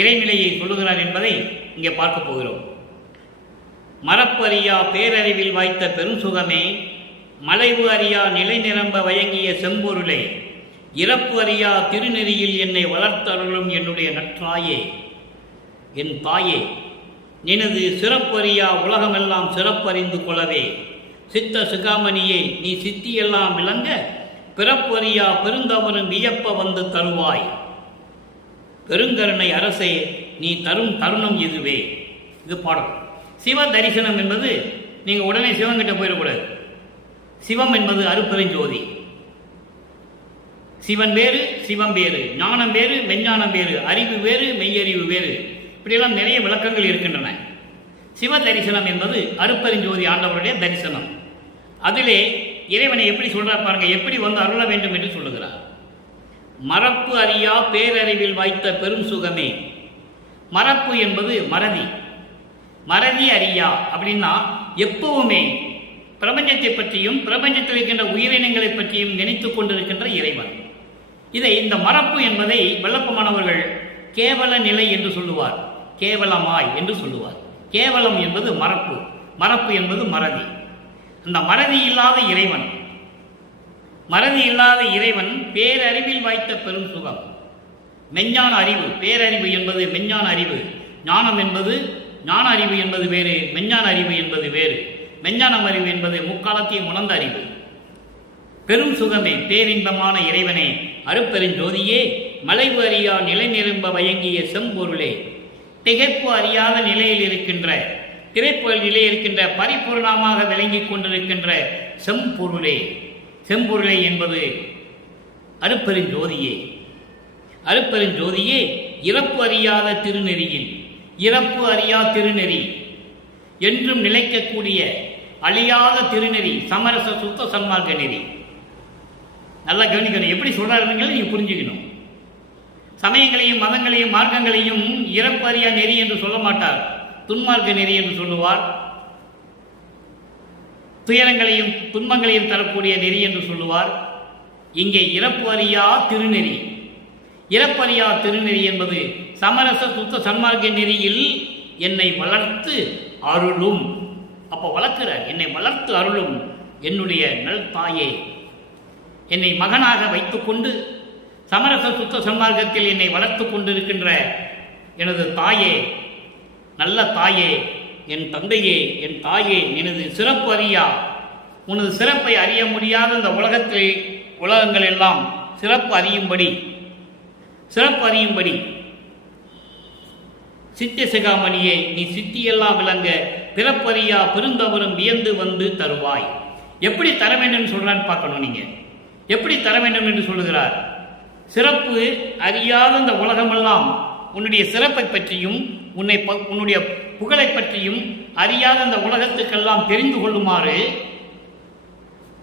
இறைநிலையை சொல்லுகிறார் என்பதை இங்கே பார்க்க போகிறோம். மரப்பு அறியா பேரறிவில் வாய்த்த பெருசுகமே, மலைவு அறியா நிலை நிரம்ப வயங்கிய செம்பொருளே, இறப்பு அறியா திருநெறியில் என்னை வளர்த்தருளும் என்னுடைய நற்றாயே, என் தாயே, நினது சிறப்பறியா உலகமெல்லாம் சிறப்பறிந்து கொள்ளவே, சித்த சிகாமணியே, நீ சித்தியெல்லாம் விளங்க பிறப்பறியா பெருந்தவரும் வியப்ப வந்து தருவாய். பெருங்கருணை அரசே, நீ தரும் தருணம் இதுவே. இது பாடம். சிவ தரிசனம் என்பது நீங்கள் உடனே சிவங்கிட்ட போயிடக்கூடாது. சிவம் என்பது அருப்பெருஞ்சோதி. சிவன் வேறு, சிவம் வேறு, ஞானம் வேறு, மெஞ்ஞானம் வேறு, அறிவு வேறு, மெய்யறிவு வேறு, இப்படியெல்லாம் நிறைய விளக்கங்கள் இருக்கின்றன. சிவ தரிசனம் என்பது அருப்பெருஞ்சோதி ஆண்டவருடைய தரிசனம். அதிலே இறைவனை எப்படி சொல்றார் பாருங்க, எப்படி வந்து அருள வேண்டும் என்று சொல்லுகிறார். மரப்பு அறியா பேரறிவில் வாய்த்த பெரும் சுகமே. மரப்பு என்பது மறதி. மறதி அறியா அப்படின்னா எப்பவுமே பிரபஞ்சத்தை பற்றியும் பிரபஞ்சத்தில் இருக்கின்ற உயிரினங்களை பற்றியும் நினைத்து கொண்டிருக்கின்ற இறைவன். இதை இந்த மரப்பு என்பதை வல்லப்பமானவர்கள் கேவல நிலை என்று சொல்லுவார், கேவலமாய் என்று சொல்லுவார். கேவலம் என்பது மரப்பு, மரப்பு என்பது மறதி. அந்த மறதி இல்லாத இறைவன், மறதி இல்லாத இறைவன் பேரறிவில் வாய்த்த பெரும் சுகம். மெஞ்ஞான அறிவு, பேரறிவு என்பது மெஞ்ஞான அறிவு, ஞானம் என்பது ஞான அறிவு என்பது வேறு, மெஞ்ஞான அறிவு என்பது வேறு. மெஞ்ஞானம் அறிவு என்பது முக்காலத்தையும் உணர்ந்த அறிவு. பெரும் சுகமே, பேரின்பமான இறைவனே, அருப்பெருஞ்சோதியே, மலைவு அறியா நிலை நிரம்ப வயங்கிய செம்பொருளே, திகைப்பு அறியாத நிலையில் இருக்கின்ற, திரைப்புகள் நிலை இருக்கின்ற, பரிபூர்ணமாக விளங்கிக் கொண்டிருக்கின்ற செம்பொருளே. செம்பொருளே என்பது அருப்பெருஞ்சோதியே. அருப்பெருஞ்சோதியே, இறப்பு அறியாத திருநெறியில், இறப்பு அறியா திருநெறி, என்றும் நிலைக்கக்கூடிய அழியாத திருநெறி, சமரச சுத்த சன்மார்க்க நெறி. நல்லா கவனிக்கணும், எப்படி சொல்றாருன்னு நீங்க புரிஞ்சுக்கணும். சமயங்களையும் மதங்களையும் மார்க்கங்களையும் இறப்பறியா நெறி என்று சொல்ல மாட்டார், துன்மார்க்க நெறி என்று சொல்லுவார். துயரங்களையும் துன்பங்களையும் தரக்கூடிய நெறி என்று சொல்லுவார். இங்கே இறப்பு அறியா திருநெறி. இறப்பறியா திருநெறி என்பது சமரச சுத்த சன்மார்க்க நெறியில் என்னை வளர்த்து அருளும். அப்போ வளர்க்கிறார், என்னை வளர்த்து அருளும் என்னுடைய நல் தாயே, என்னை மகனாக வைத்துக்கொண்டு சமரச சுத்த சன்மார்க்கத்தில் என்னை வளர்த்து கொண்டிருக்கின்ற எனது தாயே, நல்ல தாயே, என் தந்தையே, என் தாயே, எனது சிறப்பு அறியா, உனது சிறப்பை அறிய முடியாத இந்த உலகங்கள் எல்லாம் சிறப்பு அறியும்படி சித்திய சிகாமணியே, நீ சித்தியெல்லாம் விளங்க பிறப்பறியா பெருந்தவரும் வியந்து வந்து தருவாய். எப்படி தர வேண்டும் சொல்றான்னு பார்க்கணும். நீங்க எப்படி தர வேண்டும் என்று சொல்லுகிறார். சிறப்பு அறியாத இந்த உலகமெல்லாம் உன்னுடைய சிறப்பை பற்றியும் உன்னுடைய புகழை பற்றியும் அறியாத இந்த உலகத்துக்கெல்லாம் தெரிந்து கொள்ளுமாறு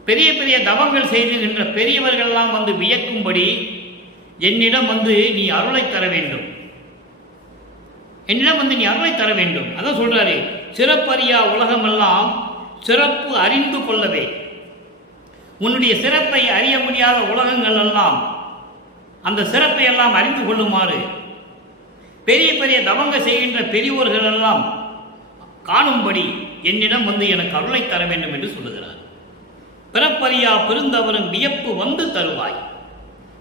பெரிய பெரிய தவங்கள் செய்துகின்ற பெரியவர்கள்லாம் வந்து வியக்கும்படி என்னிடம் வந்து நீ அருளை தர வேண்டும். என்னிடம் வந்து நீ அருளை தர வேண்டும். அதான் சொல்றாரு, சிறப்பறியா உலகமெல்லாம் சிறப்பு அறிந்து கொள்ளவே. உன்னுடைய சிறப்பை அறிய முடியாத உலகங்கள் எல்லாம் அந்த சிறப்பை எல்லாம் அறிந்து கொள்ளுமாறு பெரிய பெரிய தவங்க செய்கின்ற பெரியோர்கள் எல்லாம் காணும்படி என்னிடம் வந்து எனக்கு அருளை தர வேண்டும் என்று சொல்லுகிறார். பிறப்பறியா பெருந்தவரும் வியப்பு வந்து தருவாய்.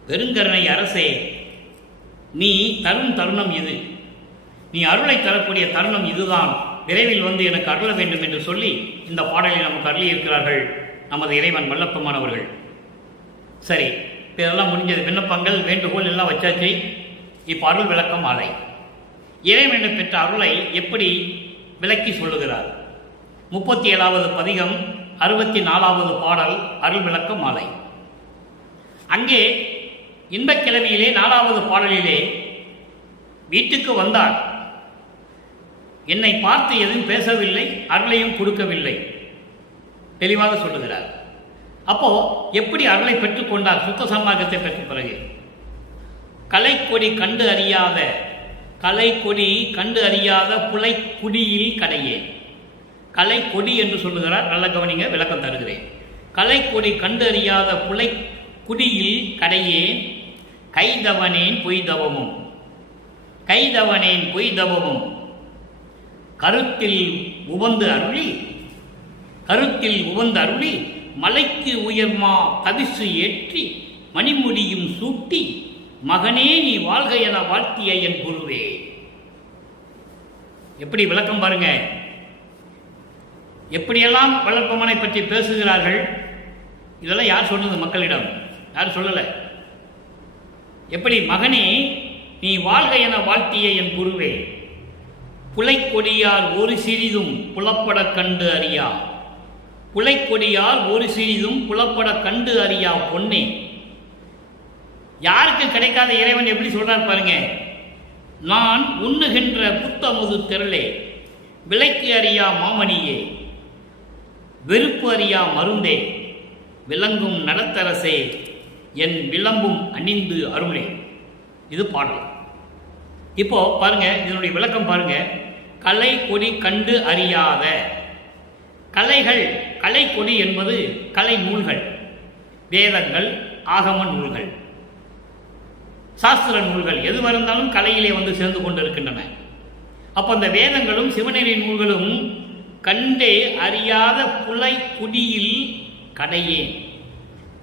பெருங்கருணை அரசே, நீ தரும் தருணம் இது, நீ அருளை தரக்கூடிய தருணம் இதுதான், விரைவில் வந்து எனக்கு அருள வேண்டும் என்று சொல்லி இந்த பாடலை நமக்கு அருளி இருக்கிறார்கள் நமது இறைவன் வல்லப்பமானவர்கள். சரி, இப்போ இதெல்லாம் முடிஞ்சது. விண்ணப்பங்கள் வேண்டுகோள் எல்லாம் வச்சாச்சு. இப்போ அருள் விளக்கம் மாலை. இறைவனை பெற்ற அருளை எப்படி விளக்கி சொல்லுகிறார். 37வது பதிகம் 64வது பாடல் அருள் விளக்க மாலை. அங்கே இன்பக்கிழமையிலே 4வது பாடலிலே வீட்டுக்கு வந்தார், என்னை பார்த்து எதுவும் பேசவில்லை, அருளையும் கொடுக்கவில்லை, தெளிவாக சொல்லுகிறார். அப்போ எப்படி அருளை பெற்றுக்கொண்டார்? சுத்த சன்மார்க்கத்தை பெற்ற பிறகு கலைக்கொடி கண்டு அறியாத புலைக்குடியில் கடையே. கலைக்கொடி என்று சொல்லுகிறார், நல்ல கவனிங்க, விளக்கம் தருகிறேன். கலைக்கொடி கண்டு அறியாத புலைக்குடியில் கடையே, கைதவனேன் பொய் தவமும் கருத்தில் உவந்து அருளி மலைக்கு உயர்மா தவிசு ஏற்றி மணிமுடியும் சூட்டி மகனே நீ வாழ்க என வாழ்த்திய என் குருவே. எப்படி விளக்கம் பாருங்க. எப்படியெல்லாம் வளர்ப்பமனை பற்றி பேசுகிறார்கள். இதெல்லாம் யார் சொன்னது? மக்களிடம் யார் சொல்லல. எப்படி மகனே நீ வாழ்க என வாழ்த்திய என் குருவே, புலைக்கொடியால் ஒரு சிறிதும் புலப்பட கண்டு அறியா, புலைக்கொடியால் ஒரு சிறிதும் புலப்பட கண்டு அறியா பொன்னே. யாருக்கு கிடைக்காத இறைவன் எப்படி சொல்றார் பாருங்க. நான் உண்ணுகின்ற புத்தமுது திரளே, விலைக்கு அறியா மாமணியே, வெறுப்பு அறியா மருந்தே, விளங்கும் நடத்தரசே, என் விளம்பும் அணிந்து அருளே. இது பாடல். இப்போ பாருங்க, இதனுடைய விளக்கம் பாருங்க. கலை கொடி கண்டு அறியாத கலை கொடி என்பது கலை நூல்கள், வேதங்கள், ஆகம நூல்கள், சாஸ்திர நூல்கள் எது இருந்தாலும் கலையிலே வந்து சேர்ந்து கொண்டிருக்கின்றன. அப்போ அந்த வேதங்களும் சிவநெறி நூல்களும் கண்டே அறியாத புலைக்குடியில் கடையே.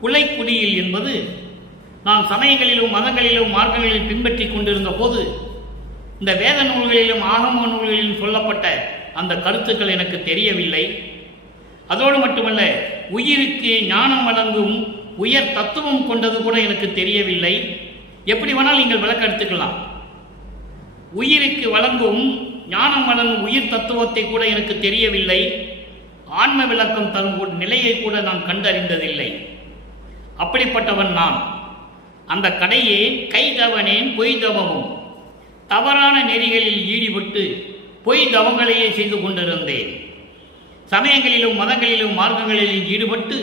புலைக்குடியில் என்பது நாம் சமயங்களிலும் மதங்களிலும் மார்க்கங்களிலும் பின்பற்றி கொண்டிருந்த போது இந்த வேத நூல்களிலும் ஆகம நூல்களிலும் சொல்லப்பட்ட அந்த கருத்துக்கள் எனக்கு தெரியவில்லை. அதோடு மட்டுமல்ல, உயிருக்கு ஞானம் வழங்கும் உயர் தத்துவம் கொண்டது கூட எனக்கு தெரியவில்லை. எப்படி வேணால் நீங்கள் விளக்க எடுத்துக்கலாம். உயிருக்கு வழங்கும் ஞானம் வழங்கும் உயிர் தத்துவத்தை கூட எனக்கு தெரியவில்லை. ஆன்ம விளக்கம் தரும் நிலையை கூட நான் கண்டறிந்ததில்லை. அப்படிப்பட்டவன் நான். அந்த கடையே கைதவனேன் பொய் தவமும், தவறான நெறிகளில் ஈடுபட்டு பொய் தவங்களையே செய்து கொண்டிருந்தேன். சமயங்களிலும் மதங்களிலும் மார்க்கங்களிலும் ஈடுபட்டு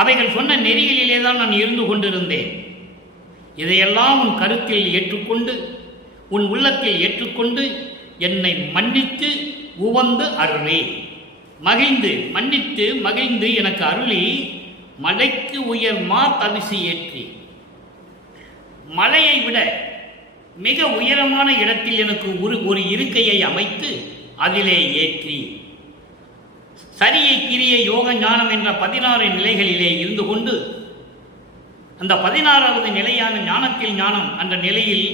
அவைகள் சொன்ன நெறிகளிலே தான் நான் இருந்து கொண்டிருந்தேன். இதையெல்லாம் உன் கருத்தில் ஏற்றுக்கொண்டு உன் உள்ளத்தில் ஏற்றுக்கொண்டு என்னை மன்னித்து உவந்து அருளே. மகிழ்ந்து மன்னித்து மகிழ்ந்து எனக்கு அருளி மலைக்கு உயர் மா தவிசி ஏற்றி, மலையை விட மிக உயரமான இடத்தில் எனக்கு ஒரு இருக்கையை அமைத்து அதிலே ஏற்றி, சரியை கிரிய யோக ஞானம் என்ற 16 நிலைகளிலே இருந்து கொண்டு அந்த 16வது நிலையான ஞானத்தில் ஞானம் என்ற நிலையில்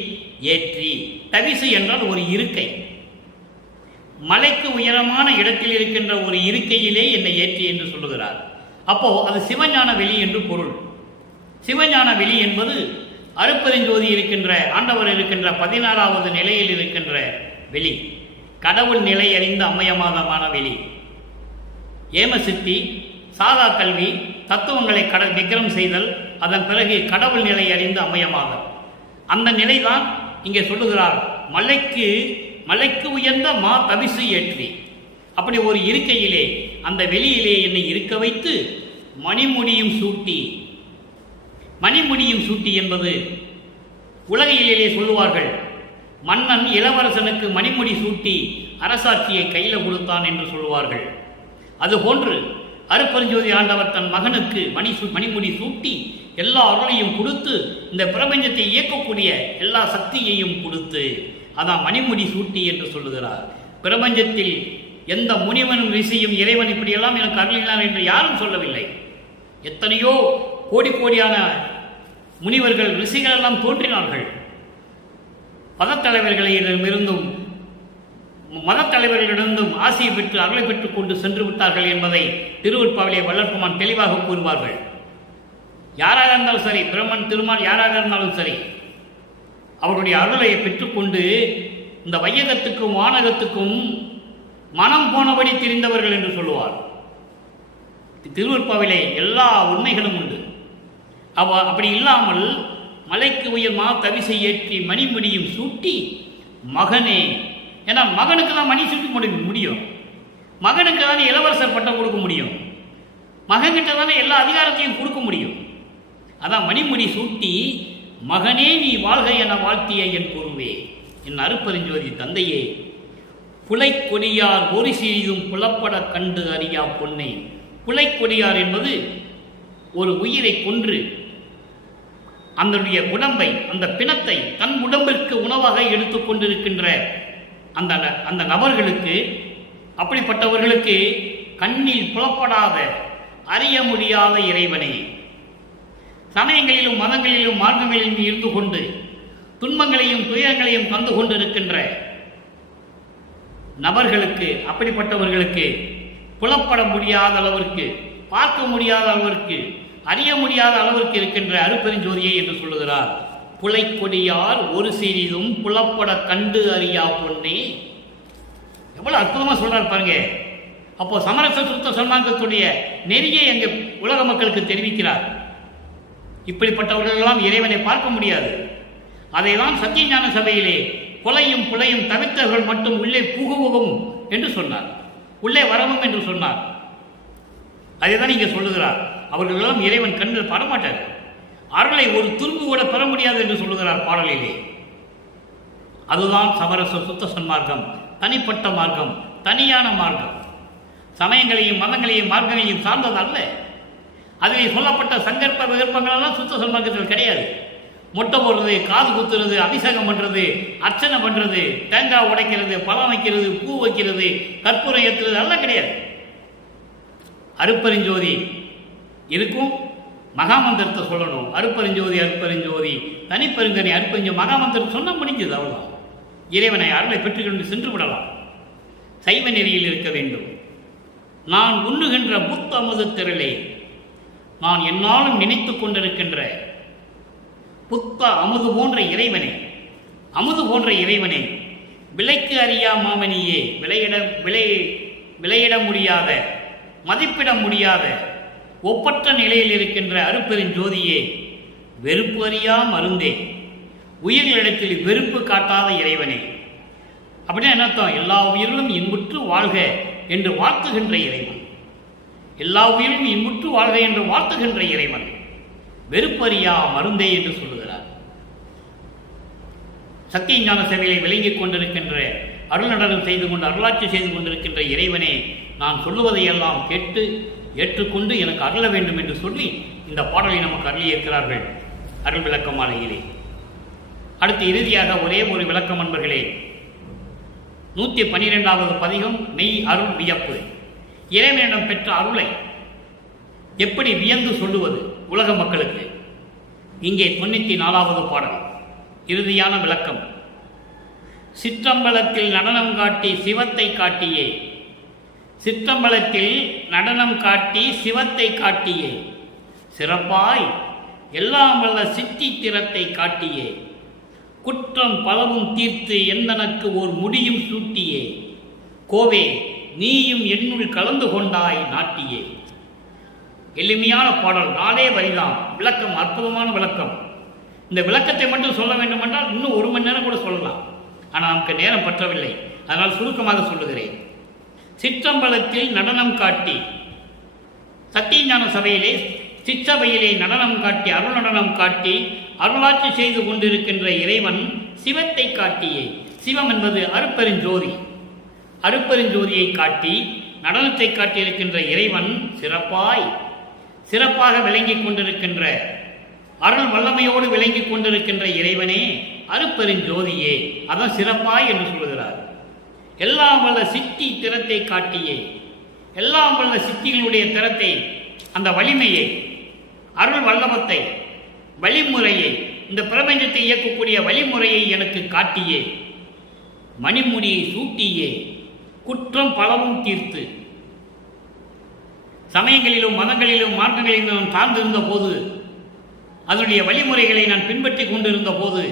ஏற்றி, தவிசு என்றால் ஒரு இருக்கை, மலைக்கு உயரமான இடத்தில் இருக்கின்ற ஒரு இருக்கையிலே என்னை ஏற்றி என்று சொல்லுகிறார். அப்போ அது சிவஞான வெளி என்று பொருள். சிவஞான வெளி என்பது அருட்பெருஞ்சோதி இருக்கின்ற ஆண்டவர் இருக்கின்ற 16வது நிலையில் இருக்கின்ற வெளி, கடவுள் நிலை அறிந்த அம்மையமாதமான வெளி. ஏமசித்தி, சாதா கல்வி, தத்துவங்களை விக்ரம் செய்தல், அதன் பிறகு கடவுள் நிலை அறிந்த அம்மையமாதல். அந்த நிலைதான் இங்கே சொல்லுகிறார். மலைக்கு உயர்ந்த மா தவிசு ஏற்றி, அப்படி ஒரு இருக்கையிலே அந்த வெளியிலே என்னை இருக்க வைத்து மணிமுடியும் சூட்டி. மணிமுடியும் சூட்டி என்பது உலகிலே சொல்லுவார்கள், மன்னன் இளவரசனுக்கு மணிமுடி சூட்டி அரசாட்சியை கையில் கொடுத்தான் என்று சொல்லுவார்கள். அதுபோன்று அருட்பெருஞ்சோதி ஆண்டவர் தன் மகனுக்கு மணிமுடி சூட்டி எல்லா அருளையும் கொடுத்து இந்த பிரபஞ்சத்தை இயக்கக்கூடிய எல்லா சக்தியையும் கொடுத்து, அதான் மணிமுடி சூட்டி என்று சொல்லுகிறார். பிரபஞ்சத்தில் எந்த முனிவனும் ரிஷியும் இறைவன் இப்படியெல்லாம் எனக்கு அருளினார் என்று யாரும் சொல்லவில்லை. எத்தனையோ கோடியான முனிவர்கள் ரிஷிகள் எல்லாம் தோன்றினார்கள். பதத்தலைவர்களிடமிருந்தும் மதத்தலைவர்களிடமிருந்தும் ஆசையை பெற்று அருளை பெற்றுக் கொண்டு சென்று விட்டார்கள் என்பதை திருவருட்பாவிலே வள்ளற்பெருமான் தெளிவாக கூறுவார்கள். யாராக இருந்தாலும் சரி, பிரம்மன் திருமால் யாராக இருந்தாலும் சரி, அவருடைய அருளை பெற்றுக்கொண்டு இந்த வையகத்துக்கும் வானகத்துக்கும் மனம் போனபடி திரிந்தவர்கள் என்று சொல்லுவார். திருவருட்பாவிலே எல்லா உண்மைகளும் உண்டு. அப்படி இல்லாமல் மலைக்கு உயர் மா தவிசை ஏற்றி மணிமுடியும் சூட்டி மகனே, ஏன்னா மகனுக்கு தான் மணி சூட்டி முடியும், மகனுக்கு தானே இளவரசர் பட்டம் கொடுக்க முடியும், மகன்கிட்ட தானே எல்லா அதிகாரத்தையும் கொடுக்க முடியும். அதான் மணிமுடி சூட்டி மகனே நீ வாழ்க என வாழ்த்திய என் பொருவே, என் அருட்பெருஞ்சோதி தந்தையே, புலைக்கொடியார் ஒரு சிறிதும் புலப்பட கண்டு அறியா பொன்னை. புலைக்கொடியார் என்பது ஒரு உயிரை கொன்று அதனுடைய உடம்பை, அந்த பிணத்தை தன் உடம்பிற்கு உணவாக எடுத்துக்கொண்டிருக்கின்ற அந்த நபர்களுக்கு, அப்படிப்பட்டவர்களுக்கு கண்ணில் புலப்படாத அறிய முடியாத இறைவனே, சமயங்களிலும் மதங்களிலும் மார்க்கங்களிலும் இருந்து கொண்டு துன்பங்களையும் துயரங்களையும் தந்து கொண்டிருக்கின்ற நபர்களுக்கு, அப்படிப்பட்டவர்களுக்கு புலப்பட முடியாத அளவிற்கு, பார்க்க முடியாத அளவிற்கு, அறிய முடியாத அளவிற்கு இருக்கின்ற அருட்பெருஞ்சோதியை என்று சொல்லுகிறார். புலைக்கொடியார் ஒரு சிறிதும் புலப்பட கண்டு அறியா பொன்னே. எவ்வளவு அற்புதமா சொல்றார் பாருங்க. அப்போ சமரச சுத்த சன்மார்க்கத்துடைய நெறியை அங்கே உலக மக்களுக்கு தெரிவிக்கிறார். இப்படிப்பட்டவர்களெல்லாம் இறைவனை பார்க்க முடியாது. அதைதான் சத்தியஞான சபையிலே கொலையும் புலையும் தவிர்த்தவர்கள் மட்டும் உள்ளே புகுவும் என்று சொன்னார், உள்ளே வரவும் என்று சொன்னார். அதைதான் இங்கே சொல்லுகிறார். அவர்களெல்லாம் இறைவன் கண்ணில் படமாட்டார், அருளை ஒரு துரும்பு கூட பெற முடியாது என்று சொல்லுகிறார் பாடலிலே. அதுதான் சமரச சுத்த சன்மார்க்கம், தனிப்பட்ட மார்க்கம், தனியான மார்க்கம். சமயங்களையும் மதங்களையும் மார்க்கங்களையும் சார்ந்ததல்ல. அதில் சொல்லப்பட்ட சங்கற்ப விகற்பங்களெல்லாம் சுத்த சன்மார்க்கத்தில் கிடையாது. மொட்டை போடுறது, காது குத்துறது, அபிஷேகம் பண்ணுறது, அர்ச்சனை பண்ணுறது, தேங்காய் உடைக்கிறது, பழம் வைக்கிறது, பூ வைக்கிறது, கற்பூரம் ஏற்றுறது எல்லாம் கிடையாது. அருட்பெருஞ்சோதி இருக்கும், மகாமந்திரத்தை சொல்லணும். அருட்பெருஞ்சோதி அருட்பெருஞ்சோதி தனிப்பெருங்கனி அருட்பெருஞ்சோதி மகாமந்திரம் சொன்ன முடிஞ்சது, அவ்வளோதான். இறைவனை அருளை பெற்றுக்கொண்டு சென்று விடலாம். சைவ நெறியில் இருக்க வேண்டும். நான் உண்ணுகின்ற புத்த அமுத திரளே, நான் என்னாலும் நினைத்து கொண்டிருக்கின்ற புத்த அமுது போன்ற இறைவனே, அமுது போன்ற இறைவனே, விலைக்கு அறியா மாமணியே, விலையிட முடியாத, மதிப்பிட முடியாத, ஒப்பற்ற நிலையில் இருக்கின்ற அருட்பெருஞ்சோதியே, வெறுப்பு அறியா மருந்தே, உயிர்களிடத்தில் வெறுப்பு காட்டாத இறைவனே. அப்படின்னா என்ன அர்த்தம்? எல்லா உயிர்களும் இன்புற்று வாழ்க என்று வாழ்த்துகின்ற இறைவன். எல்லா உயிரும் இன்புற்று வாழ்க என்று வாழ்த்துகின்ற இறைவன் வெறுப்பறியா மருந்தே என்று சொல்லுகிறார். சத்திய ஞான சேவையை விளங்கிக் கொண்டிருக்கின்ற அருள் நடனம் செய்து கொண்டு அருளாட்சி செய்து கொண்டிருக்கின்ற இறைவனே, நான் சொல்லுவதையெல்லாம் கேட்டு ஏற்றுக்கொண்டு எனக்கு அருள வேண்டும் என்று சொல்லி இந்த பாடலை நமக்கு அருளியிருக்கிறார்கள் அருள் விளக்க மாலையிலே. அடுத்து இறுதியாக ஒரே ஒரு விளக்கம் அன்பர்களே. 112வது பதிகம் மெய் அருள் வியப்பு. இறைவனிடம் பெற்ற அருளை எப்படி வியந்து சொல்லுவது உலக மக்களுக்கு? இங்கே 94வது பாடல் இறுதியான விளக்கம். சிற்றம்பலத்தில் நடனம் காட்டி சிவத்தை காட்டியே, சிற்றம்பலத்தில் நடனம் காட்டி சிவத்தை காட்டியே, சிறப்பாய் எல்லாம் வல்ல சித்தி திறத்தை காட்டியே, குற்றம் பலவும் தீர்த்து எந்தனக்கு ஓர் முடியும் சூட்டியே, கோவே நீயும் என்னுள் கலந்து கொண்டாய் நாட்டியே. எளிமையான பாடல், 4 வரிதான். விளக்கம் அற்புதமான விளக்கம். இந்த விளக்கத்தை மட்டும் சொல்ல வேண்டுமென்றால் இன்னும் 1 மணி நேரம் கூட சொல்லலாம். ஆனால் நமக்கு நேரம் பற்றவில்லை, அதனால் சுருக்கமாக சொல்லுகிறேன். சிற்றம்பலத்தில் நடனம் காட்டி, சத்திய ஞான சபையிலே சிற்றபையிலே நடனம் காட்டி அருள் நடனம் காட்டி அருளாட்சி செய்து கொண்டிருக்கின்ற இறைவன் சிவத்தை காட்டியே. சிவம் என்பது அருட்பெருஞ்சோதி. அருட்பெருஞ்சோதியை காட்டி நடனத்தை காட்டியிருக்கின்ற இறைவன் சிறப்பாக விளங்கிக் கொண்டிருக்கின்ற அருள் வல்லமையோடு விளங்கிக் கொண்டிருக்கின்ற இறைவனே அருட்பெருஞ்சோதியே, அதான் சிறப்பாய் என்று சொல்லுகிறார். எல்லாம் வல்ல சித்தி திறத்தை காட்டியே, எல்லாம் வல்ல சித்திகளுடைய திறத்தை, அந்த வலிமையை, அருள் வல்லமத்தை, வழிமுறையை, இந்த பிரபஞ்சத்தை இயக்கக்கூடிய வழிமுறையை எனக்கு காட்டியே, மணிமுடியை சூட்டியே, குற்றம் பலவும் தீர்த்து. சமயங்களிலும் மதங்களிலும் மார்க்கங்களிலும் நான் சார்ந்திருந்த போது, அதனுடைய வழிமுறைகளை நான் பின்பற்றி கொண்டிருந்த போது,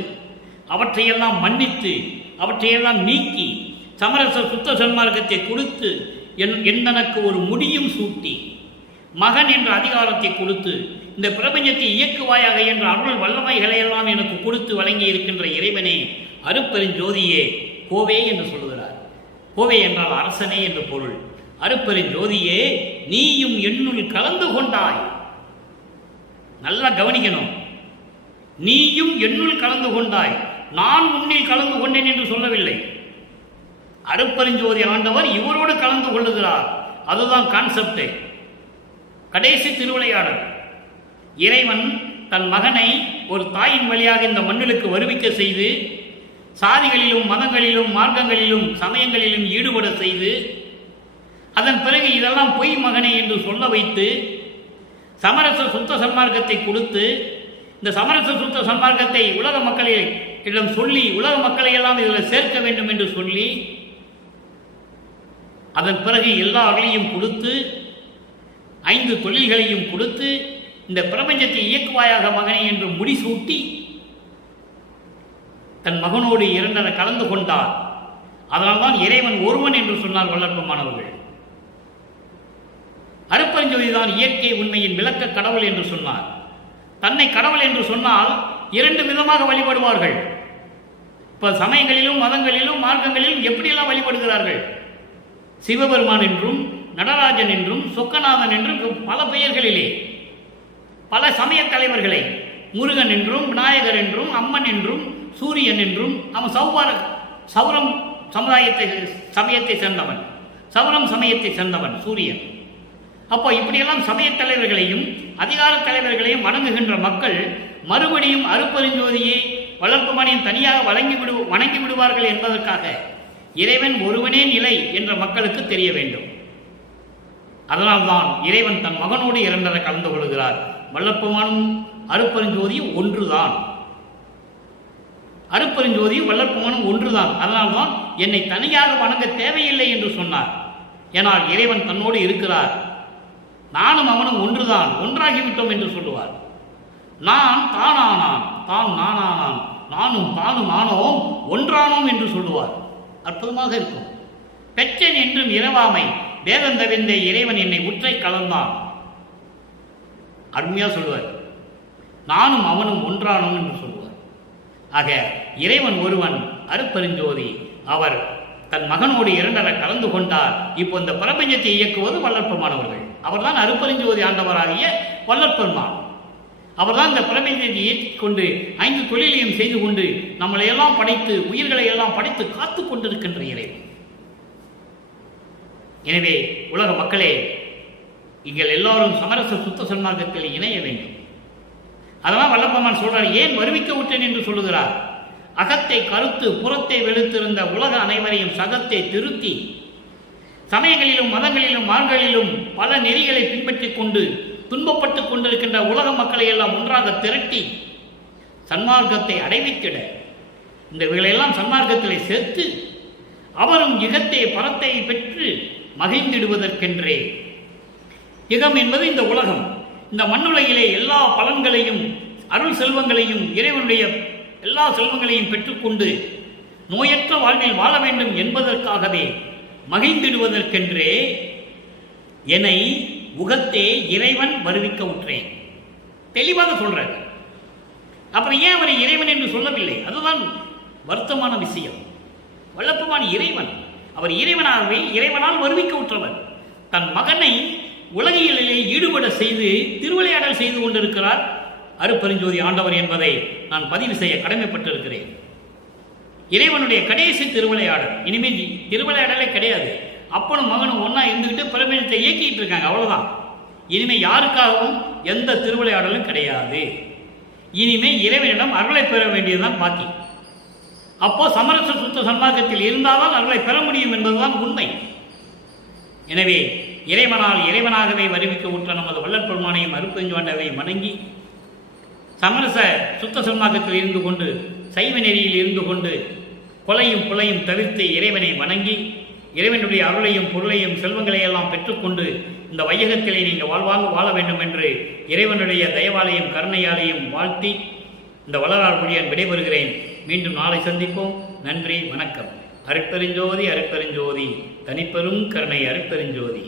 அவற்றையெல்லாம் மன்னித்து அவற்றையெல்லாம் நீக்கி சமரச சுத்த சன்மார்க்கத்தை கொடுத்து எந்தனக்கு ஒரு முடியும் சூட்டி, மகன் என்ற அதிகாரத்தை கொடுத்து இந்த பிரபஞ்சத்தை இயக்குவாயாக என்ற அருள் வல்லமைகளை எல்லாம் எனக்கு கொடுத்து வழங்கி இருக்கின்ற இறைவனே அருட்பெருஞ்சோதியே, கோவே என்று சொல்லுகிறார். கோவே என்றால் அரசனே என்று பொருள். அருட்பெருஞ்சோதியே, நீயும் என்னுள் கலந்து கொண்டாய். நல்லா கவனிக்கணும். நீயும் என்னுள் கலந்து கொண்டாய், நான் உன்னில் கலந்து கொண்டேன் என்று சொல்லவில்லை. அருட்பெருஞ்சோதி ஆண்டவர் இவரோடு கலந்து கொள்ளுகிறார். அதுதான் கான்செப்ட். கடைசி திருவிளையாடல். இறைவன் தன் மகனை ஒரு தாயின் வழியாக இந்த மண்ணிலுக்கு வருவிக்க செய்து, சாதிகளிலும் மதங்களிலும் மார்க்கங்களிலும் சமயங்களிலும் ஈடுபட செய்து, அதன் பிறகு இதெல்லாம் பொய் மகனை என்று சொல்ல வைத்து சமரச சுத்த சன்மார்க்கத்தை கொடுத்து, இந்த சமரச சுத்த சன்மார்க்கத்தை உலக மக்களிடம் சொல்லி உலக மக்களை எல்லாம் இதில் சேர்க்க வேண்டும் என்று சொல்லி, அதன் பிறகு எல்லா வகையையும் கொடுத்து 5 தொழில்களையும் கொடுத்து இந்த பிரபஞ்சத்தை இயக்குவாயாக மகனை என்று முடிசூட்டி தன் மகனோடு 2 கலந்து கொண்டார். அதனால்தான் இறைவன் ஒருவன் என்று சொன்னார் வல்லற்பமானவர்கள். அருட்பெருஞ்சோதிதான் இயற்கை உண்மையின் விளக்க கடவுள் என்று சொன்னார். தன்னை கடவுள் என்று சொன்னால் 2 விதமாக வழிபடுவார்கள். இப்ப சமயங்களிலும் மதங்களிலும் மார்க்கங்களிலும் எப்படியெல்லாம் வழிபடுகிறார்கள்? சிவபெருமான் என்றும் நடராஜன் என்றும் சொக்கநாதன் என்றும் பல பெயர்களிலே பல சமய தலைவர்களை, முருகன் என்றும் விநாயகர் என்றும் அம்மன் என்றும் சூரியன் என்றும், அவன் சௌரம் சமயத்தை சேர்ந்தவன், சௌரம் சமயத்தை சேர்ந்தவன் சூரியன். அப்போ இப்படியெல்லாம் சமய தலைவர்களையும் அதிகார தலைவர்களையும் வணங்குகின்ற மக்கள் மறுபடியும் அருட்பெருஞ்சோதியை வளர்ப்புமணியும் தனியாக வணங்கி விடுவார்கள் என்பதற்காக இறைவன் ஒருவனே நிலை என்ற மக்களுக்கு தெரிய வேண்டும். அதனால்தான் இறைவன் தன் மகனோடு 2 கலந்து கொள்கிறார். வல்லற்பமானும் அருட்பெருஞ்சோதியும் ஒன்றுதான். அருட்பெருஞ்சோதியும் வல்லற்பமானும் ஒன்றுதான். அதனால்தான் என்னை தனியாக வணங்க தேவையில்லை என்று சொன்னார். ஏனால் இறைவன் தன்னோடு இருக்கிறார். நானும் அவனும் ஒன்றுதான், ஒன்றாகிவிட்டோம் என்று சொல்லுவார். நான் தானானான், தான் நானானான், நானும் தானும் ஆனோம், ஒன்றானோம் என்று சொல்லுவார். அற்புதமாக இருக்கும். பெற்றேன் என்றும் இரவாமை வேதம் தவிர்ந்த இறைவன் என்னை உற்றை கலந்தான். அருமையா சொல்லுவார். நானும் அவனும் ஒன்றானோம் என்று சொல்லுவார். ஆக இறைவன் ஒருவன் அருட்பெருஞ்சோதி. அவர் தன் மகனோடு 2 கலந்து கொண்டார். இப்போ இந்த பிரபஞ்சத்தை இயக்குவது வல்லற்பெருமானவர்கள். அவர்தான் அருட்பெருஞ்சோதி ஆண்டவராகிய வல்லற்பெருமான். அவர்தான் இந்த பிரபஞ்சத்தை ஏற்றிக் கொண்டு 5 தொழிலையும் செய்து கொண்டு நம்மளை எல்லாம் படைத்து உயிர்களை எல்லாம் படைத்து காத்து கொண்டிருக்கின்ற இறைவன். எனவே உலக மக்களே, நீங்கள் எல்லாரும் சமரச சுத்த சன்மார்க்கத்தில் இணைய வேண்டும். அதெல்லாம் வல்லப்பெருமான் சொல்றார். ஏன் வருவிக்க விட்டேன் என்று சொல்லுகிறார். அகத்தை கருத்து புறத்தை வெளுத்திருந்த உலக அனைவரையும் சகத்தை திருத்தி சமயங்களிலும் மதங்களிலும் மார்களிலும் பல நெறிகளை பின்பற்றிக் கொண்டு துன்பப்பட்டுக் கொண்டிருக்கின்ற உலக மக்களை எல்லாம் ஒன்றாக திரட்டி சன்மார்க்கத்தை அடைவித்திட இந்த இவைகளெல்லாம் சன்மார்க்கத்திலே சேர்த்து அவரும் இகத்தை பரத்தை பெற்று மகிழ்ந்திடுவதற்கென்றே. இகம் என்பது இந்த உலகம். இந்த மண்ணுலகிலே எல்லா பலன்களையும் அருள் செல்வங்களையும் இறைவனுடைய எல்லா செல்வங்களையும் பெற்றுக்கொண்டு நோயற்ற வாழ்வில் வாழ வேண்டும் என்பதற்காகவே மகிழ்ந்திடுவதற்கென்றே என்னை உகத்தே இறைவன் வருவிக்க உற்றேன். தெளிவாக சொல்றார். அப்புறம் ஏன் அவரை இறைவன் என்று சொல்லவில்லை? அதுதான் வருத்தமான விஷயம். வல்லப்பெருமான் இறைவன். அவர் இறைவனாகவே இறைவனால் வருவிக்க உற்றவர். தன் மகனை உலகியலிலே ஈடுபட செய்து திருவிளையாடல் செய்து கொண்டிருக்கிறார் அருட்பெருஞ்சோதி ஆண்டவர் என்பதை நான் பதிவு செய்ய கடமைப்பட்டிருக்கிறேன். இறைவனுடைய கடைசி திருவிளையாடல். இனிமேல் திருவிளையாடலே கிடையாது. அப்பனும் மகனும் ஒன்னா இருந்துகிட்டு பிரபஞ்சத்தை இயக்கிட்டு இருக்காங்க, அவ்வளவுதான். இனிமே யாருக்காகவும் எந்த திருவிளையாடலும் கிடையாது. இனிமே இறைவனிடம் அருளை பெற வேண்டியதுதான் பாக்கி. அப்போ சமரச சுத்த சன்மார்க்கத்தில் இருந்தால்தான் அருளை பெற முடியும் என்பதுதான் உண்மை. எனவே இறைவனால் இறைவனாகவே வருவிக்க உற்ற நமது வள்ளல் பெருமானையும் அருட்பெருஞ்சாண்டவரையும் வணங்கி சமரச சுத்த சன்மார்க்கத்தில் இருந்து கொண்டு சைவ நெறியில் இருந்து கொண்டு கொலையும் புலையும் தவிர்த்து இறைவனை வணங்கி இறைவனுடைய அருளையும் பொருளையும் செல்வங்களையெல்லாம் பெற்றுக்கொண்டு இந்த வையகத்திலே நீங்கள் வாழ்வாங்க வாழ வேண்டும் என்று இறைவனுடைய தயவாலையும் கருணையாலையும் வாழ்த்தி இந்த வளரார் மொழியான் விடைபெறுகிறேன். மீண்டும் நாளை சந்திப்போம். நன்றி, வணக்கம். அருட்பெருஞ்சோதி அருட்பெருஞ்சோதி தனிப்பெரும் கருணை அருட்பெருஞ்சோதி.